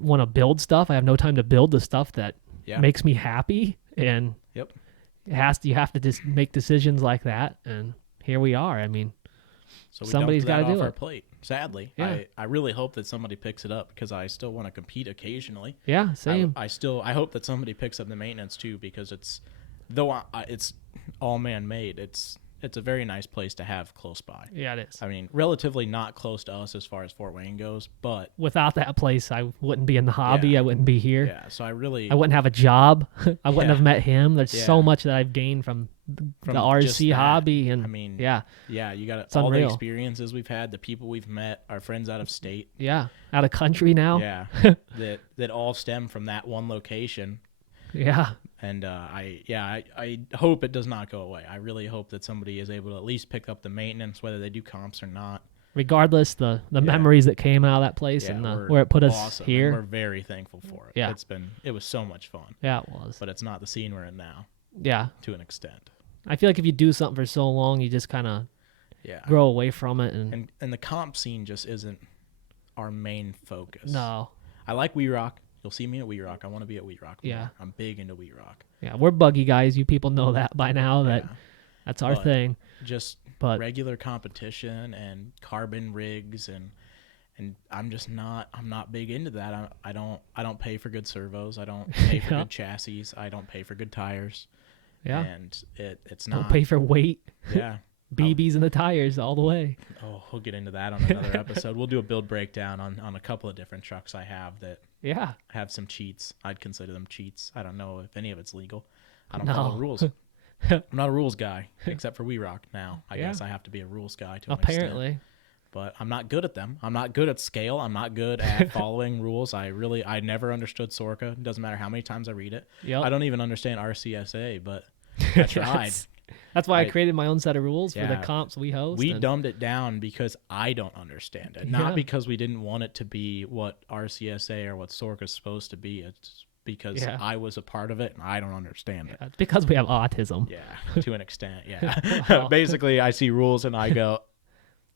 want to build stuff. I have no time to build the stuff that Yeah. makes me happy, and Yep. you have to just make decisions like that. And here we are. I mean, So we somebody's got to do off our it. plate. Sadly, Yeah. I really hope that somebody picks it up because I still want to compete occasionally. Yeah, same. I hope that somebody picks up the maintenance too, because it's all man-made. It's a very nice place to have close by. Yeah, it is. I mean, relatively not close to us as far as Fort Wayne goes, but Without that place, I wouldn't be in the hobby. Yeah. I wouldn't be here. yeah. So I wouldn't have a job. I wouldn't Yeah. have met him. There's so Yeah. much that I've gained from the just RC that. hobby, and I mean, yeah, you got It's all the unreal. experiences we've had, the people we've met, our friends out of state. yeah, out of country now. Yeah, that all stem from that one location. Yeah. And I hope it does not go away. I really hope that somebody is able to at least pick up the maintenance, whether they do comps or not. Regardless, the memories that came out of that place and we're where it put us awesome, and here. we're very thankful for it. Yeah. It was so much fun. Yeah, it was. But it's not the scene we're in now, Yeah. to an extent. I feel like if you do something for so long, you just kind of Yeah. grow away from it. And And the comp scene just isn't our main focus. no. I like We Rock. You'll see me at We Rock. I want to be at We Rock. Yeah. I'm big into We Rock. Yeah, we're buggy guys. You people know that by now. Yeah. That's our But thing. Just But regular competition and carbon rigs and I'm not big into that. I don't pay for good servos. I don't pay for Yeah. good chassis. I don't pay for good tires. yeah, And it's don't not. pay for weight. Yeah. BBs in the tires all the way. Oh, we'll get into that on another episode. We'll do a build breakdown on a couple of different trucks I have that Yeah. have some cheats. I'd consider them cheats. I don't know if any of it's legal. I don't No. follow rules. I'm not a rules guy, except for We Rock now. I Yeah. guess I have to be a rules guy to an extent. Apparently. But I'm not good at them. I'm not good at scale. I'm not good at following rules. I never understood Sorka. It doesn't matter how many times I read it. Yep. I don't even understand RCSA, but I tried. That's why I I- created my own set of rules for the Yeah. comps we host. We and- dumbed it down because I don't understand it. Not Yeah. because we didn't want it to be what RCSA or what Sorka's supposed to be. It's because Yeah. I was a part of it and I don't understand it. It's because we have autism. Yeah, to an extent. Yeah. Wow. Basically, I see rules and I go,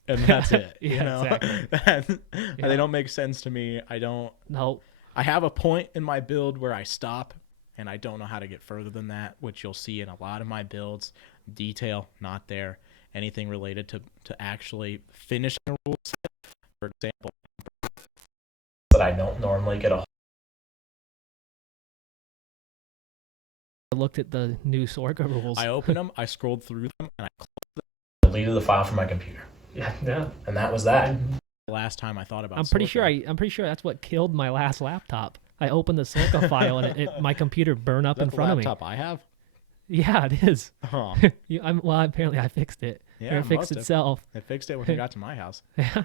and that's it. Yeah, you know? exactly. Yeah. They don't make sense to me. No. I have a point in my build where I stop and I don't know how to get further than that, which you'll see in a lot of my builds. Detail, not there. Anything related to actually finishing a rule set, for example, that I don't normally get a. I looked at the new Sorka rules. I opened them, I scrolled through them, and I closed them, deleted the file from my computer. yeah. And that was that. The last time I thought about I'm pretty Sorka. sure I'm pretty sure that's what killed my last laptop. I opened the Sorka file and my computer burned up Is that in the front of me. laptop I have? Yeah, it is. Huh. Well, apparently I fixed it. Yeah, Or it it fixed must have. itself. It fixed it when it got to my house. Yeah.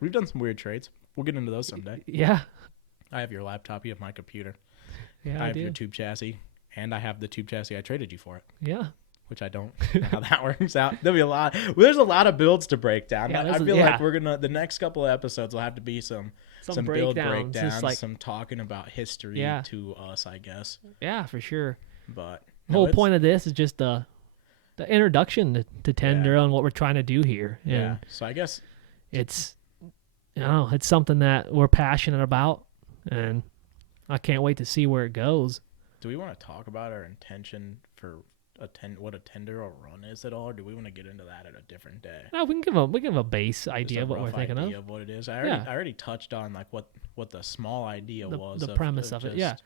We've done some weird trades. We'll get into those someday. Yeah. I have your laptop, you have my computer. Yeah, I I have your do. tube chassis, and I have the tube chassis I traded you for it, Yeah. which I don't know how that works out. There'll be a lot. Well, there's a lot of builds to break down. Yeah, I there's a- feel yeah. like we're gonna the next couple of episodes will have to be some build breakdowns, just breakdowns, like- some talking about history Yeah. to us, I guess. Yeah, for sure. But The whole point of this is just the introduction to Tender and what we're trying to do here. And yeah. So I guess it's it's something that we're passionate about, and I can't wait to see where it goes. do we want to talk about our intention for what a tender or run is at all, or do we want to get into that at a different day? No, we can give a base Just idea a of what we're rough thinking idea of. what it is. Yeah. I already touched on like what the small idea was. The premise of it, yeah.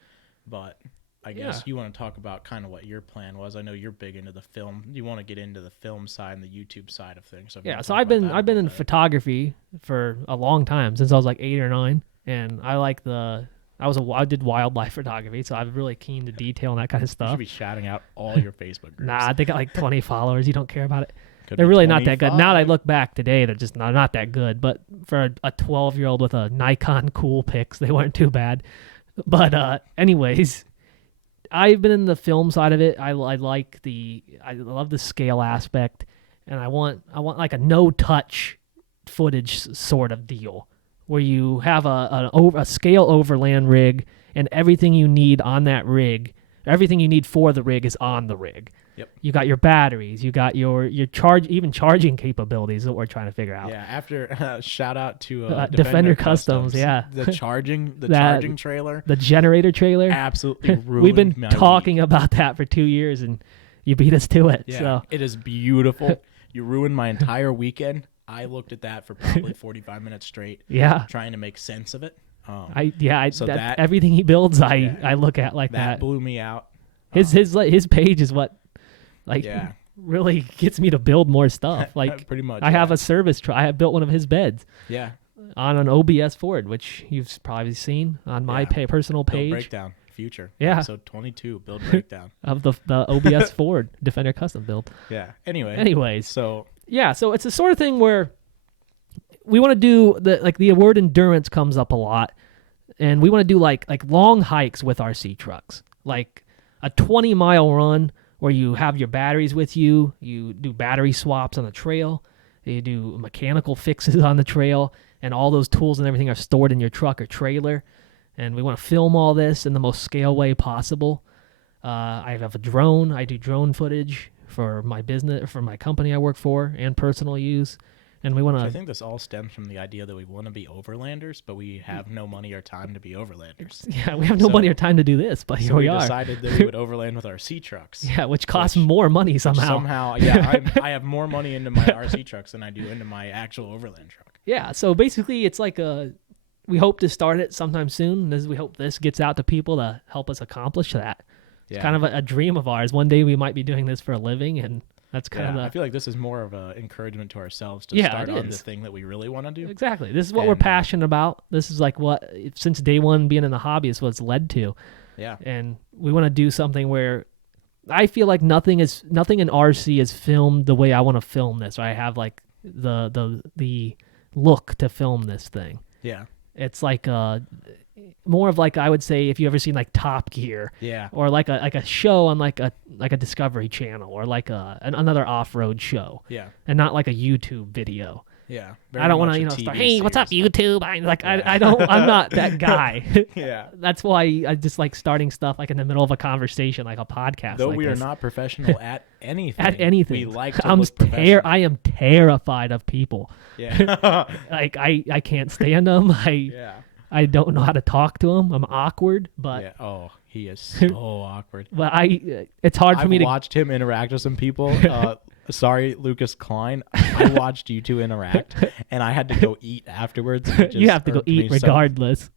But I guess Yeah. you want to talk about kind of what your plan was. I know you're big into the film. You want to get into the film side and the YouTube side of things. So if you Yeah, wanna so talk I've about been that I've been a in little bit. photography for a long time, since I was like 8 or 9, and I like I did wildlife photography, so I'm really keen to detail and that kind of You should stuff. be shouting out all your Facebook groups. Nah, they got like 20 followers. You don't care about it. Could They're be really not that good. Now that I 25. look back today, they're just not that good. But for a 12-year-old with a Nikon cool pics, they weren't too bad. But anyways, I've been in the film side of it. I love the scale aspect, and I want like a no-touch footage sort of deal, where you have a scale overland rig, and everything you need on that rig, everything you need for the rig is on the rig. Yep. You got your batteries, you got your charging capabilities that we're trying to figure out. Yeah, after shout out to Defender Customs, yeah. the charging That- trailer The generator trailer. absolutely ruined We've been my talking week. about that for 2 years, and you beat us to it. Yeah, So it is beautiful. You ruined my entire weekend. I looked at that for probably 45 minutes straight, Yeah. trying to make sense of it. So Everything he builds, Yeah. I look at like that that. blew me out. His page is what like Yeah. really gets me to build more stuff. Like Pretty much. I have a service truck. I have built one of his beds Yeah. on an OBS Ford, which you've probably seen on my personal Build page. breakdown future. Yeah. Episode 22. Build breakdown. Of the OBS Ford Defender custom build. Yeah. Anyways. So it's the sort of thing where we want to do the word endurance comes up a lot, and we want to do like long hikes with RC trucks, like a 20-mile run where you have your batteries with you, you do battery swaps on the trail, you do mechanical fixes on the trail, and all those tools and everything are stored in your truck or trailer. And we want to film all this in the most scale way possible. I have a drone. I do drone footage for my business, for my company I work for, and personal use. And we want to. I think this all stems from the idea that we want to be overlanders, but we have no money or time to be overlanders. Yeah, we have no money or time to do this, but here we are. Decided that we would overland with our RC trucks. Yeah, which costs more money somehow. I have more money into my RC trucks than I do into my actual overland truck. Yeah, so basically it's like we hope to start it sometime soon. We hope this gets out to people to help us accomplish that. It's kind of a dream of ours. One day we might be doing this for a living, and that's kind of I feel like this is more of an encouragement to ourselves to start on the thing that we really want to do. Exactly. This is what we're passionate about. This is like what, since day one being in the hobby, is what's led to. Yeah. And we want to do something where I feel like nothing in RC is filmed the way I want to film this. Or I have like the look to film this thing. Yeah. It's like more of like, I would say, if you ever seen like Top Gear, or like a show on like a Discovery Channel, or like another off-road show, and not like a YouTube video. Yeah, I don't want to start, hey, what's up YouTube? I'm not that guy. Yeah, that's why I just like starting stuff like in the middle of a conversation, like a podcast. Though like we this. are not professional at anything. We like to look professional. I am terrified of people. Yeah, like I can't stand them. I don't know how to talk to him. I'm awkward, but he is so awkward. But it's hard for me to watched him interact with some people. Sorry, Lucas Klein. I watched you two interact, and I had to go eat afterwards. You have to go eat regardless.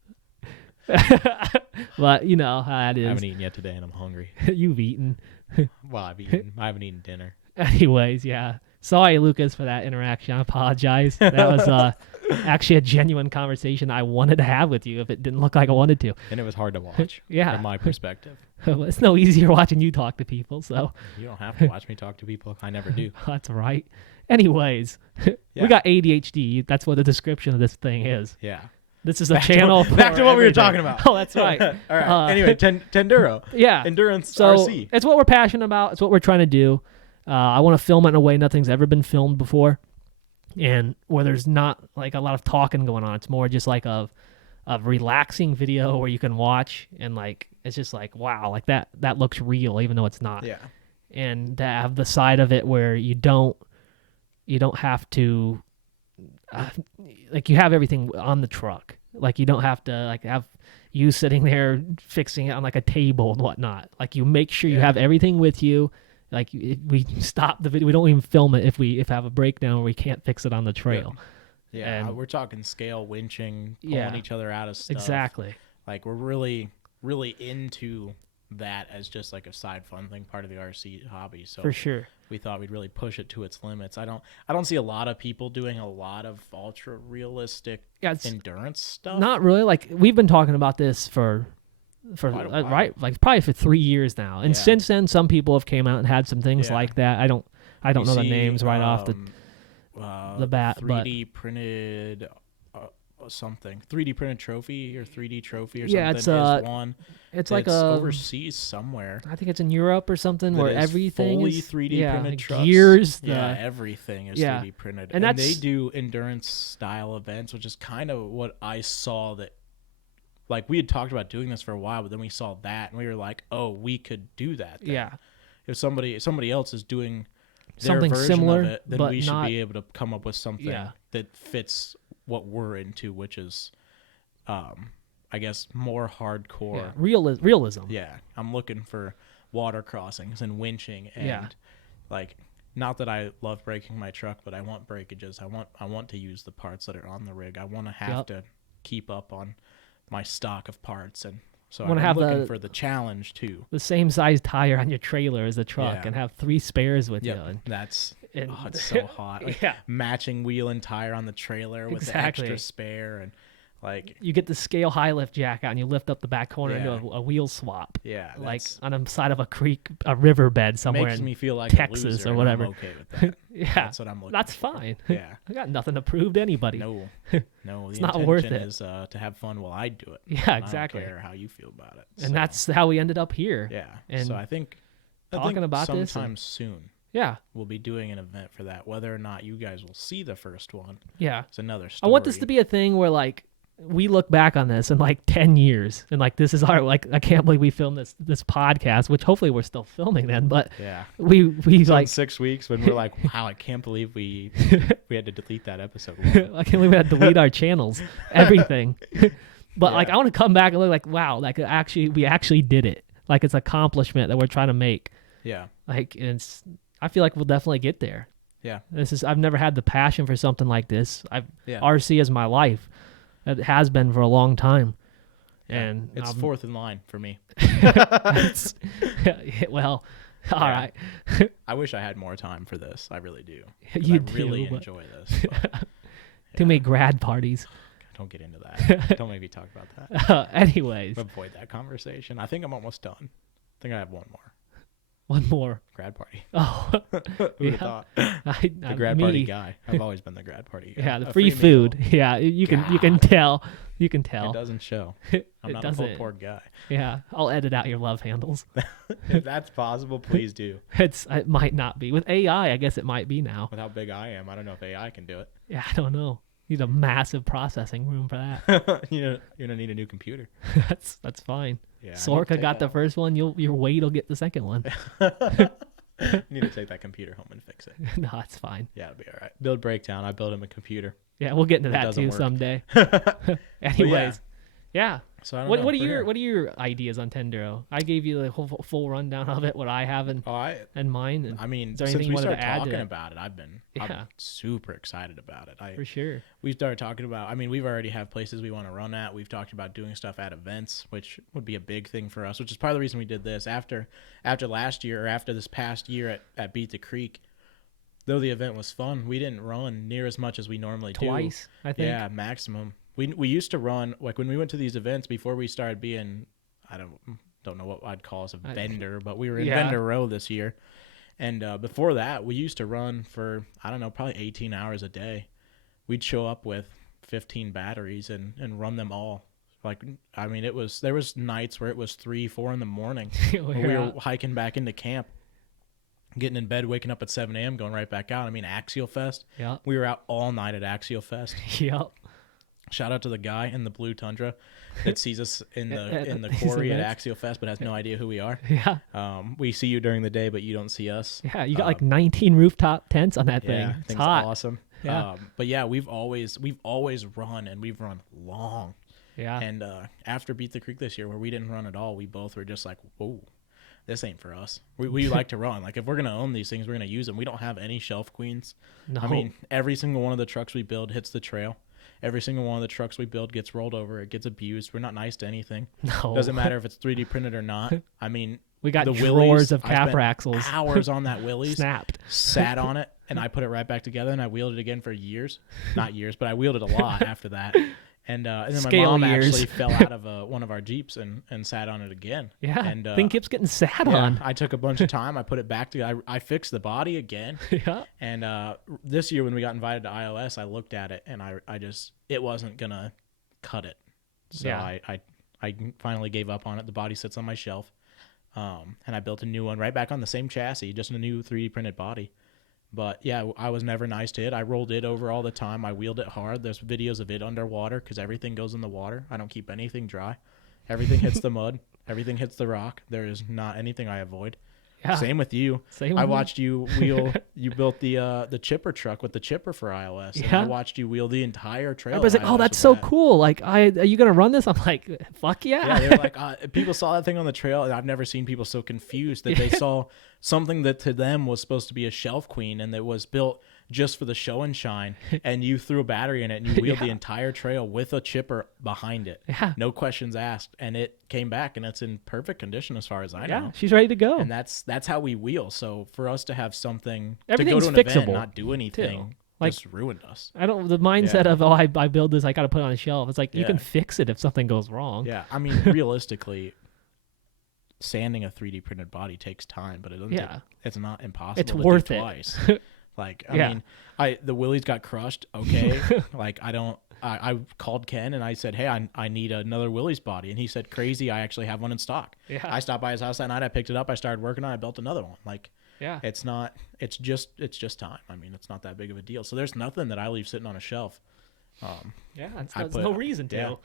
But you know how that is. I haven't eaten yet today, and I'm hungry. You've eaten. Well, I've eaten. I haven't eaten dinner. Anyways, yeah. Sorry, Lucas, for that interaction. I apologize. That was actually a genuine conversation I wanted to have with you if it didn't look like I wanted to. And it was hard to watch. Yeah. From my perspective. It's no easier watching you talk to people, so. You don't have to watch me talk to people. I never do. That's right. Anyways, we got ADHD. That's what the description of this thing is. Yeah. This is a channel for back to what we were talking about. Oh, that's right. All right. Anyway, Tenduro. Yeah. Endurance so RC. It's what we're passionate about. It's what we're trying to do. I want to film it in a way nothing's ever been filmed before, and where there's not like a lot of talking going on. It's more just like a relaxing video where you can watch, and like it's just like, wow, like that looks real even though it's not. Yeah. And to have the side of it where you don't have to like you have everything on the truck. Like you don't have to like have you sitting there fixing it on like a table and whatnot. Like you make sure you have everything with you. Like we stop the video, we don't even film it if have a breakdown where we can't fix it on the trail. Yeah, we're talking scale winching, pulling each other out of stuff. Exactly. Like we're really, really into that as just like a side fun thing, part of the RC hobby. So for sure, we thought we'd really push it to its limits. I don't see a lot of people doing a lot of ultra realistic endurance stuff. Not really. Like we've been talking about this for right, like probably for 3 years now, and since then some people have came out and had some things like that. I don't know the names right off the bat. 3D printed something, 3D printed trophy or 3D trophy or something. Is one. It's like overseas somewhere. I think it's in Europe or something where everything fully is 3D printed trucks. Gears. Everything is 3D printed, and they do endurance style events, which is kind of what I saw that. Like, we had talked about doing this for a while, but then we saw that, and we were like, oh, we could do that then. Yeah. If somebody else is doing their something version similar, of it, then but we should be able to come up with something that fits what we're into, which is, I guess, more hardcore. Yeah. Realism. Yeah. I'm looking for water crossings and winching and, like, not that I love breaking my truck, but I want breakages. I want to use the parts that are on the rig. I want to have to keep up on my stock of parts, and so I'm looking for the challenge too. The same size tire on your trailer as the truck, and have 3 spares with you. And it's so hot. Like, matching wheel and tire on the trailer with the extra spare, and like you get the scale high lift jack out and you lift up the back corner and do a wheel swap. Yeah, like on the side of a riverbed somewhere. Makes me feel like Texas a loser, or whatever. I'm okay with that. That's what I'm looking. That's for. fine. Yeah, I got nothing to prove to anybody. No, it's the not worth it. Is to have fun while I do it. Yeah, exactly. I don't care how you feel about it. And that's how we ended up here. Yeah, and so I think about this sometime soon. Yeah, we'll be doing an event for that. Whether or not you guys will see the first one, it's another story. I want this to be a thing where like we look back on this in like 10 years and like this is our like I can't believe we filmed this podcast, which hopefully we're still filming then, but we so like in 6 weeks when we're like, wow, I can't believe we had to delete that episode. I can't believe we had to delete our channels, everything. But like I want to come back and look like, wow, like we actually did it. Like it's an accomplishment that we're trying to make. Yeah. Like I feel like we'll definitely get there. Yeah. I've never had the passion for something like this. RC is my life. It has been for a long time. Yeah. And it's fourth in line for me. Well, all right. I wish I had more time for this. I really do. You really enjoy this. But, Too many grad parties. Don't get into that. Don't make me talk about that. Anyways. Avoid that conversation. I think I'm almost done. I think I have one more. One more. Grad party. Oh. Who would have thought? The grad party guy. I've always been the grad party guy. Yeah, the free food. Meal. Yeah, you can tell. You can tell. It doesn't show. I'm not a pulled pork guy. Yeah, I'll edit out your love handles. If that's possible, please do. It might not be. With AI, I guess it might be now. With how big I am, I don't know if AI can do it. Yeah, I don't know. You need a massive processing room for that. You're gonna need a new computer. That's fine. Yeah, Sorka got the first one. Your Wade will get the second one. You need to take that computer home and fix it. No, it's fine. Yeah, it'll be all right. Build breakdown. I build him a computer. Yeah, we'll get into that too someday. Anyways, yeah. So I don't know. What are your ideas on Tenduro? I gave you the whole full rundown of it. What I have in mine. And I mean, is there since anything we you wanted started to add talking to about it, I'm super excited about it. For sure. We started talking about. I mean, we've already have places we want to run at. We've talked about doing stuff at events, which would be a big thing for us. Which is part of the reason we did this after last year or after this past year at Beat the Creek. Though the event was fun, we didn't run near as much as we normally do. Twice, I think. Yeah, maximum. We used to run like when we went to these events before we started being, I don't know what I'd call us a vendor, but we were in vendor row this year, and before that we used to run for probably 18 hours a day. We'd show up with 15 batteries and run them all. Like I mean, there was nights where it was 3-4 in the morning. We were hiking back into camp. Getting in bed, waking up at 7 a.m., going right back out. I mean, Axial Fest. Yeah. We were out all night at Axial Fest. Yep. Shout out to the guy in the blue Tundra that sees us in the quarry at Axial Fest, but has no idea who we are. Yeah. We see you during the day, but you don't see us. Yeah. You got like 19 rooftop tents on that thing. Yeah, it's hot. Awesome. Yeah. But yeah, we've always run, and we've run long. Yeah. And after Beat the Creek this year, where we didn't run at all, we both were just like, whoa. This ain't for us. We like to run. Like, if we're going to own these things, we're going to use them. We don't have any shelf queens. No. I mean, every single one of the trucks we build hits the trail. Every single one of the trucks we build gets rolled over. It gets abused. We're not nice to anything. No. Doesn't matter if it's 3D printed or not. I mean, we got the drawers Willys, of cap axles. Hours on that Willys. Snapped. Sat on it, and I put it right back together, and I wheeled it again for years. Not years, but I wheeled it a lot after that. And then my mom actually fell out of one of our Jeeps and sat on it again. Yeah, and thing keeps getting sat on. I took a bunch of time. I put it back together. I fixed the body again. Yeah. And this year when we got invited to ILS, I looked at it and it wasn't gonna cut it. So yeah. I finally gave up on it. The body sits on my shelf, and I built a new one right back on the same chassis, just a new 3D printed body. But yeah, I was never nice to it. I rolled it over all the time. I wheeled it hard. There's videos of it underwater because everything goes in the water. I don't keep anything dry. Everything hits the mud. Everything hits the rock. There is not anything I avoid. Yeah. Same with you. Same I with me. watched you wheel. You built the chipper truck with the chipper for iOS. And Yeah. I watched you wheel the entire trail. Everybody's like, iOS "Oh, that's with so that. cool! Like, are you gonna run this?" I'm like, "Fuck Yeah, yeah!" they're like, people saw that thing on the trail, and I've never seen people so confused that they saw something that to them was supposed to be a shelf queen, and that was built just for the show and shine, and you threw a battery in it, and you wheeled the entire trail with a chipper behind it. Yeah. No questions asked, and it came back, and it's in perfect condition as far as I Yeah, know. she's ready to go. And that's how we wheel. So for us to have something Everything's to go to an event, fixable, and not do anything, too. Like, just ruined us. I don't the mindset of I build this, I got to put it on a shelf. It's like you can fix it if something goes wrong. Yeah, I mean, realistically, sanding a 3D printed body takes time, but it doesn't. Yeah. It's not impossible. It's to worth do it. Twice. Like, I Yeah. mean, the Willies got crushed. Okay, like I called Ken and I said, hey, I need another Willys body, and he said, crazy, I actually have one in stock. Yeah. I stopped by his house that night. I picked it up. I started working on it. I built another one. Like, Yeah. it's just time. I mean, it's not that big of a deal. So there's nothing that I leave sitting on a shelf. Yeah, I there's put- no reason to. yeah.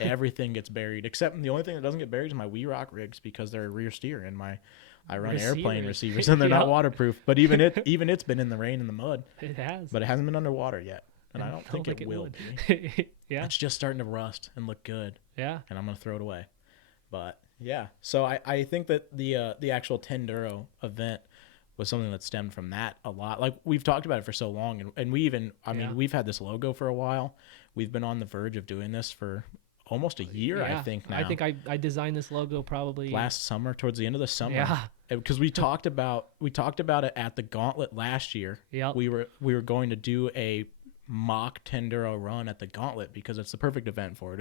Everything gets buried, except the only thing that doesn't get buried is my Wee Rock rigs, because they're rear steer, and I run airplane receivers and they're not Yep. waterproof. But even it's been in the rain and the mud, It has. but it hasn't been underwater yet, and I don't think it will would. be. Yeah. It's just starting to rust and look good, Yeah. and I'm gonna throw it away. But yeah, so I think that the actual Tenduro event was something that stemmed from that a lot. Like, we've talked about it for so long, and we even Yeah. we've had this logo for a while. We've been on the verge of doing this for almost a year, Yeah. I think now. I think I designed this logo probably last summer, towards the end of the summer. Yeah. Because we talked about it at the Gauntlet last year. Yep. We were going to do a mock Tenduro run at the Gauntlet because it's the perfect event for it.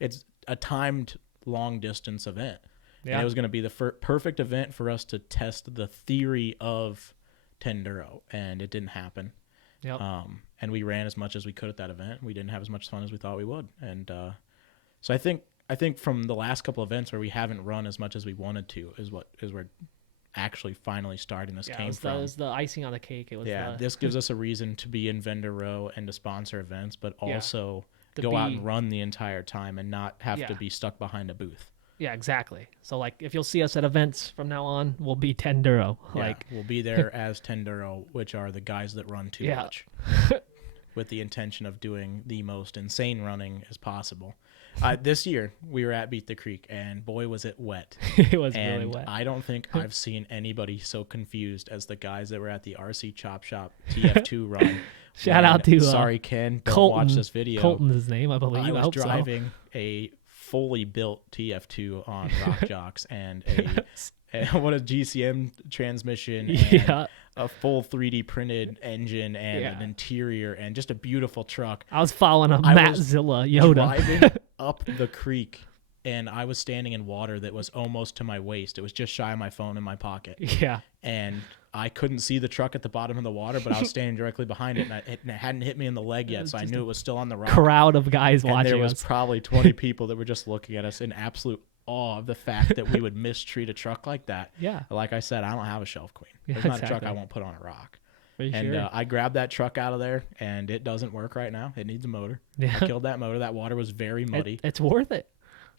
It's a timed long distance event. Yeah. And it was going to be the perfect event for us to test the theory of Tenduro, and it didn't happen. Yep. And we ran as much as we could at that event. We didn't have as much fun as we thought we would. And so I think from the last couple events where we haven't run as much as we wanted to is where actually finally starting this Yeah, came it from. was the icing on the cake. It was This gives us a reason to be in vendor row and to sponsor events, but Yeah. also To go out be- and run the entire time and not have to Yeah. be stuck behind a booth. Yeah, exactly. So like if you'll see us at events from now on, we'll be Tenduro. Like We'll be there as Tenduro, which are the guys that run too Yeah. much, with the intention of doing the most insane running as possible. This year we were at Beat the Creek, and boy was it wet. it was And really wet. I don't think I've seen anybody so confused as the guys that were at the RC Chop Shop TF2 run. Shout when- out to, sorry Ken, don't Colton. watch this video. Colton's his name, I believe. I was hope so. driving a fully built TF2 on Rock Jocks and a GCM transmission and Yeah. a full 3D printed engine and Yeah. an interior and just a beautiful truck. I was following a I Matt was Zilla Yoda. Driving up the creek, and I was standing in water that was almost to my waist. It was just shy of my phone in my pocket. Yeah. And I couldn't see the truck at the bottom of the water, but I was standing directly behind it, and it hadn't hit me in the leg yet, so I knew it was still on the rock. Crowd of guys And watching there was us. probably 20 people that were just looking at us in absolute awe of the fact that we would mistreat a truck like that. Yeah. Like I said, I don't have a shelf queen. Yeah, There's not a truck exactly. I won't put on a rock. For And sure. I grabbed that truck out of there, and it doesn't work right now. It needs a motor. Yeah. I killed that motor. That water was very muddy. It's worth it.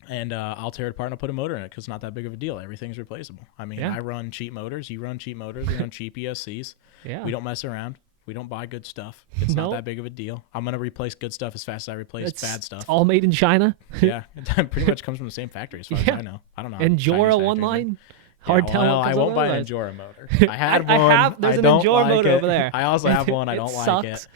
And I'll tear it apart and I'll put a motor in it because it's not that big of a deal. Everything's replaceable. I mean, Yeah. I run cheap motors. You run cheap motors. We run cheap ESCs. Yeah. We don't mess around. We don't buy good stuff. It's Nope. not that big of a deal. I'm going to replace good stuff as fast as I replace bad It's stuff. all made in China. Yeah, it pretty much comes from the same factory as far as Yeah. I know. I don't know. how And Chinese Jora factories one are. line. Yeah, Hard tell. well, what I comes won't buy over an those. Endura motor. I had I one. have- there's I an don't Endura like motor it. over there. I also have one. I It don't like sucks. it.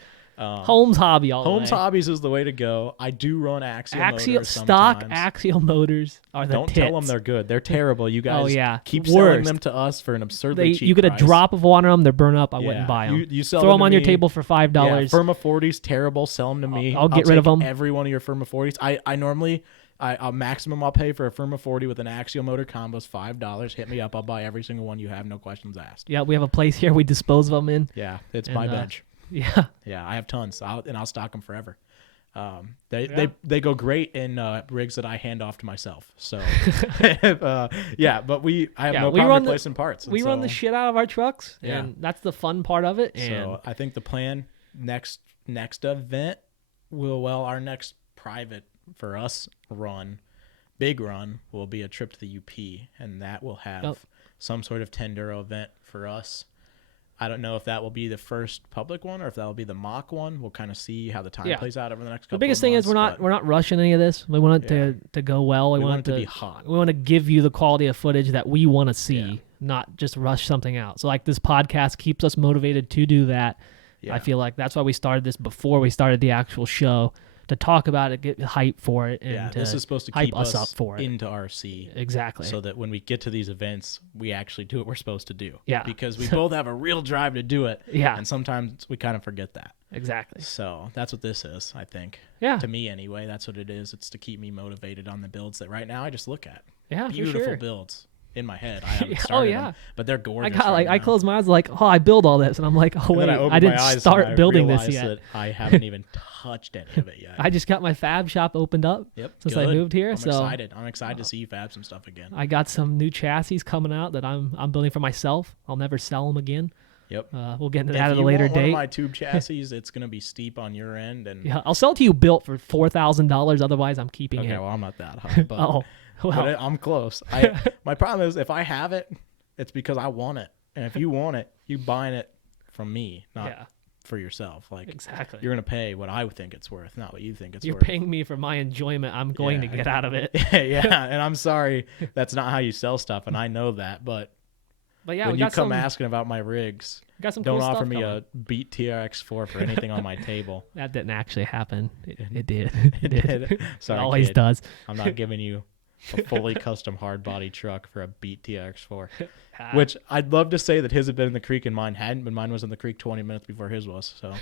Holmes Hobby all the Holmes way. Hobbies is the way to go. I do run axial motors stock sometimes. axial motors are the Don't tits. tell them they're good. They're terrible. You guys Oh, yeah. keep selling Worst. them to us for an absurdly cheap You get a price. drop of water on them, they're burn up. I Yeah. wouldn't buy them. You sell Throw them to on your me. table for $5. Yeah, Firma 40's terrible. Sell them to me. I'll get rid of take 'em. Every one of your Firma 40's. I normally, a maximum I'll pay for a Firma 40 with an axial motor combo is $5. Hit me up. I'll buy every single one you have. No questions asked. Yeah, we have a place here we dispose of them in. Yeah, it's And, my bench. Yeah. Yeah, I have tons. I'll stock them forever. Yeah. They go great in rigs that I hand off to myself. So yeah, but I have no we problem run the- replacing parts. and We run so- the shit out of our trucks, Yeah. and that's the fun part of it. And So I think the plan next event our next private for us big run will be a trip to the UP, and that will have some sort of 10-Duro event for us. I don't know if that will be the first public one or if that will be the mock one. We'll kind of see how the time plays out over the next couple of months. The biggest thing is we're not rushing any of this. We want it to go well. We want it to be hot. We want to give you the quality of footage that we want to see, not just rush something out. So like this podcast keeps us motivated to do that. Yeah. I feel like that's why we started this before we started the actual show, to talk about it, get hype for it, and this is supposed to keep us up for it into RC. Exactly. So that when we get to these events, we actually do what we're supposed to do. Yeah. Because we both have a real drive to do it. Yeah. And sometimes we kind of forget that. Exactly. So that's what this is, I think. Yeah. To me, anyway, that's what it is. It's to keep me motivated on the builds that right now I just look at. Yeah, beautiful for sure. builds. In my head, I haven't started them, but they're gorgeous. I close my eyes like, I build all this, and I'm like, oh wait, I didn't start building this yet. I haven't even touched any of it yet. I just got my fab shop opened up since I moved here. I'm excited to see you fab some stuff again. I got some new chassis coming out that I'm building for myself. I'll never sell them again. Yep. We'll get into that at a later date. One of my tube chassis, it's going to be steep on your end, and I'll sell it to you built for $4,000. Otherwise, I'm keeping it. Okay, well, I'm not that high, but but I'm close. My problem is if I have it, it's because I want it, and if you want it, you buying it from me, not for yourself. Like exactly, you're gonna pay what I would think it's worth, not what you think it's worth. You're paying me for my enjoyment. I'm going to get out of it. Yeah, and I'm sorry that's not how you sell stuff, and I know that, but yeah, when you come asking about my rigs, got some don't cool offer stuff me a Beat TRX4 for anything on my table. That didn't actually happen. It did. It did. Sorry, it always kid. does. I'm not giving you a fully custom hard body truck for a Beat TRX4, which I'd love to say that his had been in the creek and mine hadn't, but mine was in the creek 20 minutes before his was. So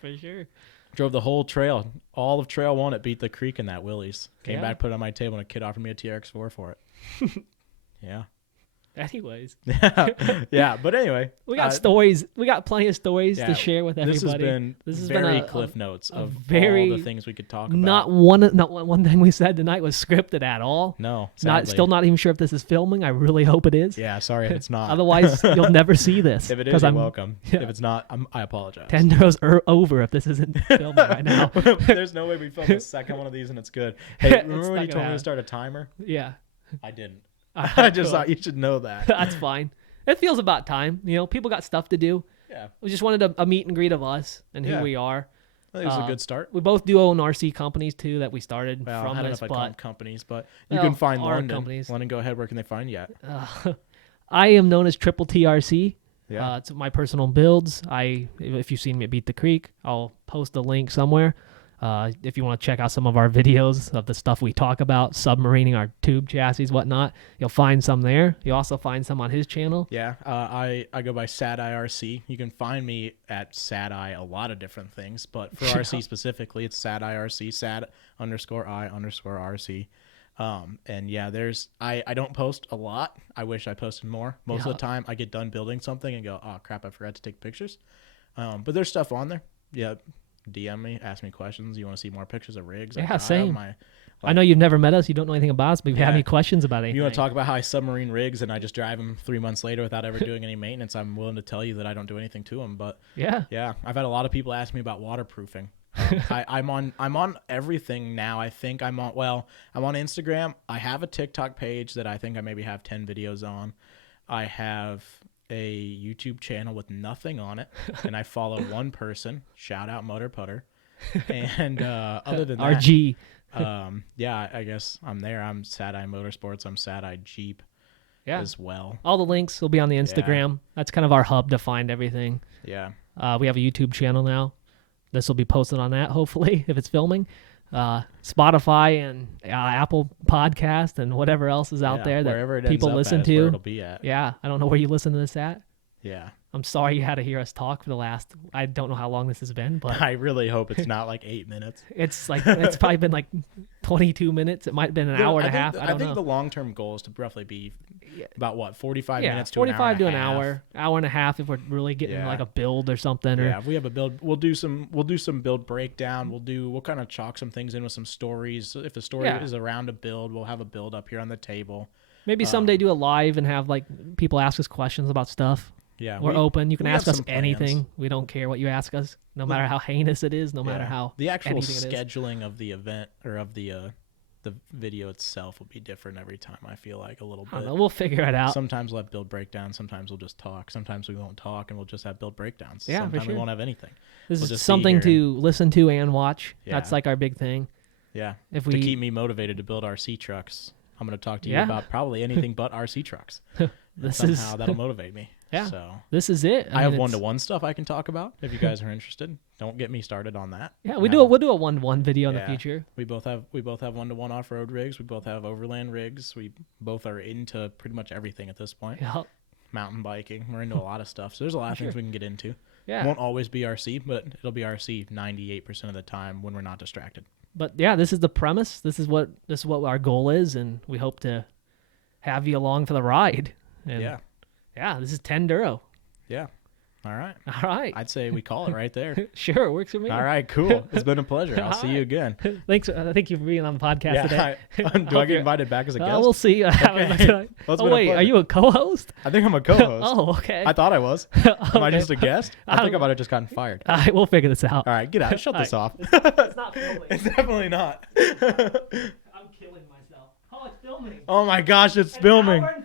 for sure. Drove the whole trail, all of trail one at Beat the Creek in that Willys. Came back, put it on my table, and a kid offered me a TRX4 for it. Yeah. Anyways. Yeah, but anyway. We got stories. We got plenty of stories to share with everybody. This has been very cliff notes of all the things we could talk about. Not one thing we said tonight was scripted at all. No, still not even sure if this is filming. I really hope it is. Yeah, sorry if it's not. Otherwise, you'll never see this. If it is, you're welcome. If it's not, I apologize. 10 Duros over if this isn't filming right now. There's no way we film the second one of these and it's good. Hey, remember when you told me to start a timer? Yeah. I didn't. I just thought you should know that. That's fine. It feels about time. People got stuff to do. Yeah. We just wanted a meet and greet of us and who we are. I think it was a good start. We both do own RC companies too that we started from I don't know this. if I call them companies, but you can find London. Companies. London, go ahead. Where can they find you at? I am known as Triple T RC. Yeah. It's my personal builds. If you've seen me at Beat the Creek, I'll post the link somewhere. If you want to check out some of our videos of the stuff we talk about, submarining our tube chassis, whatnot, you'll find some there. You'll also find some on his channel. Yeah, I go by Sad IRC. You can find me at Sad I a lot of different things, but for RC specifically, it's Sad IRC, Sad_I_RC. And yeah, I don't post a lot. I wish I posted more. Most of the time, I get done building something and go, oh crap, I forgot to take pictures. But there's stuff on there. Yeah. DM me, ask me questions. You want to see more pictures of rigs? Yeah, same. I know you've never met us. You don't know anything about us, but if you have any questions about anything. You want to talk about how I submarine rigs and I just drive them 3 months later without ever doing any maintenance, I'm willing to tell you that I don't do anything to them. But yeah, I've had a lot of people ask me about waterproofing. I'm on everything now. I think I'm on Instagram. I have a TikTok page that I think I maybe have 10 videos on. I have a YouTube channel with nothing on it, and I follow one person. Shout out Motor Putter. And other than that, RG. I guess I'm there. I'm Sad Eye Motorsports. I'm Sad Eye Jeep as well. All the links will be on the Instagram. That's kind of our hub to find everything. Yeah. We have a YouTube channel now. This will be posted on that, hopefully, if it's filming. Spotify and Apple Podcast and whatever else is out there that people listen to. Where it'll be at. Yeah, I don't know where you listen to this at. Yeah. I'm sorry you had to hear us talk for the last, I don't know how long this has been, but I really hope it's not like 8 minutes. It's probably been like 22 minutes. It might have been an hour and a half. I think the long-term goal is to roughly be about 45 minutes to 45 an hour to an hour and a half if we're really getting like a build or something. Yeah, if we have a build, we'll do some build breakdown. We'll kind of chalk some things in with some stories. If the story is around a build, we'll have a build up here on the table. Maybe someday do a live and have like people ask us questions about stuff. Yeah, we're open. You can ask us anything. We don't care what you ask us, no matter how heinous it is, no matter how the actual scheduling of the event or of the the video itself will be different every time. I feel like a little I don't bit. know. We'll figure it out. Sometimes we'll have build breakdowns. Sometimes we'll just talk. Sometimes we won't talk and we'll just have build breakdowns. Yeah, for Sometimes we sure. won't have anything. This We'll is just be something here to listen to and watch. Yeah. That's like our big thing. Yeah. If To we keep me motivated to build RC trucks, I'm going to talk to you Yeah. about probably anything but RC trucks. This Somehow is that'll motivate me. Yeah. So this is it. I mean, have it's- one-to-one stuff I can talk about if you guys are interested. Don't get me started on that. Yeah, I we'll have- do a 1-to-1 video in the Yeah. future. We both have one-to-one off-road rigs. We both have overland rigs. We both are into pretty much everything at this point. Yeah. Mountain biking. We're into a lot of stuff. So there's a lot of things we can get into. Yeah. Won't always be RC, but it'll be RC 98% of the time when we're not distracted. But yeah, this is the premise. This is what our goal is, and we hope to have you along for the ride. And yeah, this is 10 Duro. Yeah. All right. All right. I'd say we call it right there. Sure, works for me. All right, cool. It's been a pleasure. I'll see you again. Thanks. Thank you for being on the podcast today. Do I get invited back as a guest? We'll see. Okay. Well, it's Oh been a wait, are pleasure. you a co-host? I think I'm a co-host. Oh, okay. I thought I was. Am I Okay. just a guest? I think I might have just gotten fired. All right, we'll figure this out. All right, get out. Shut All this off. It's not filming. It's definitely not. I'm killing myself. Oh, it's filming. Oh my gosh, it's An filming. hour and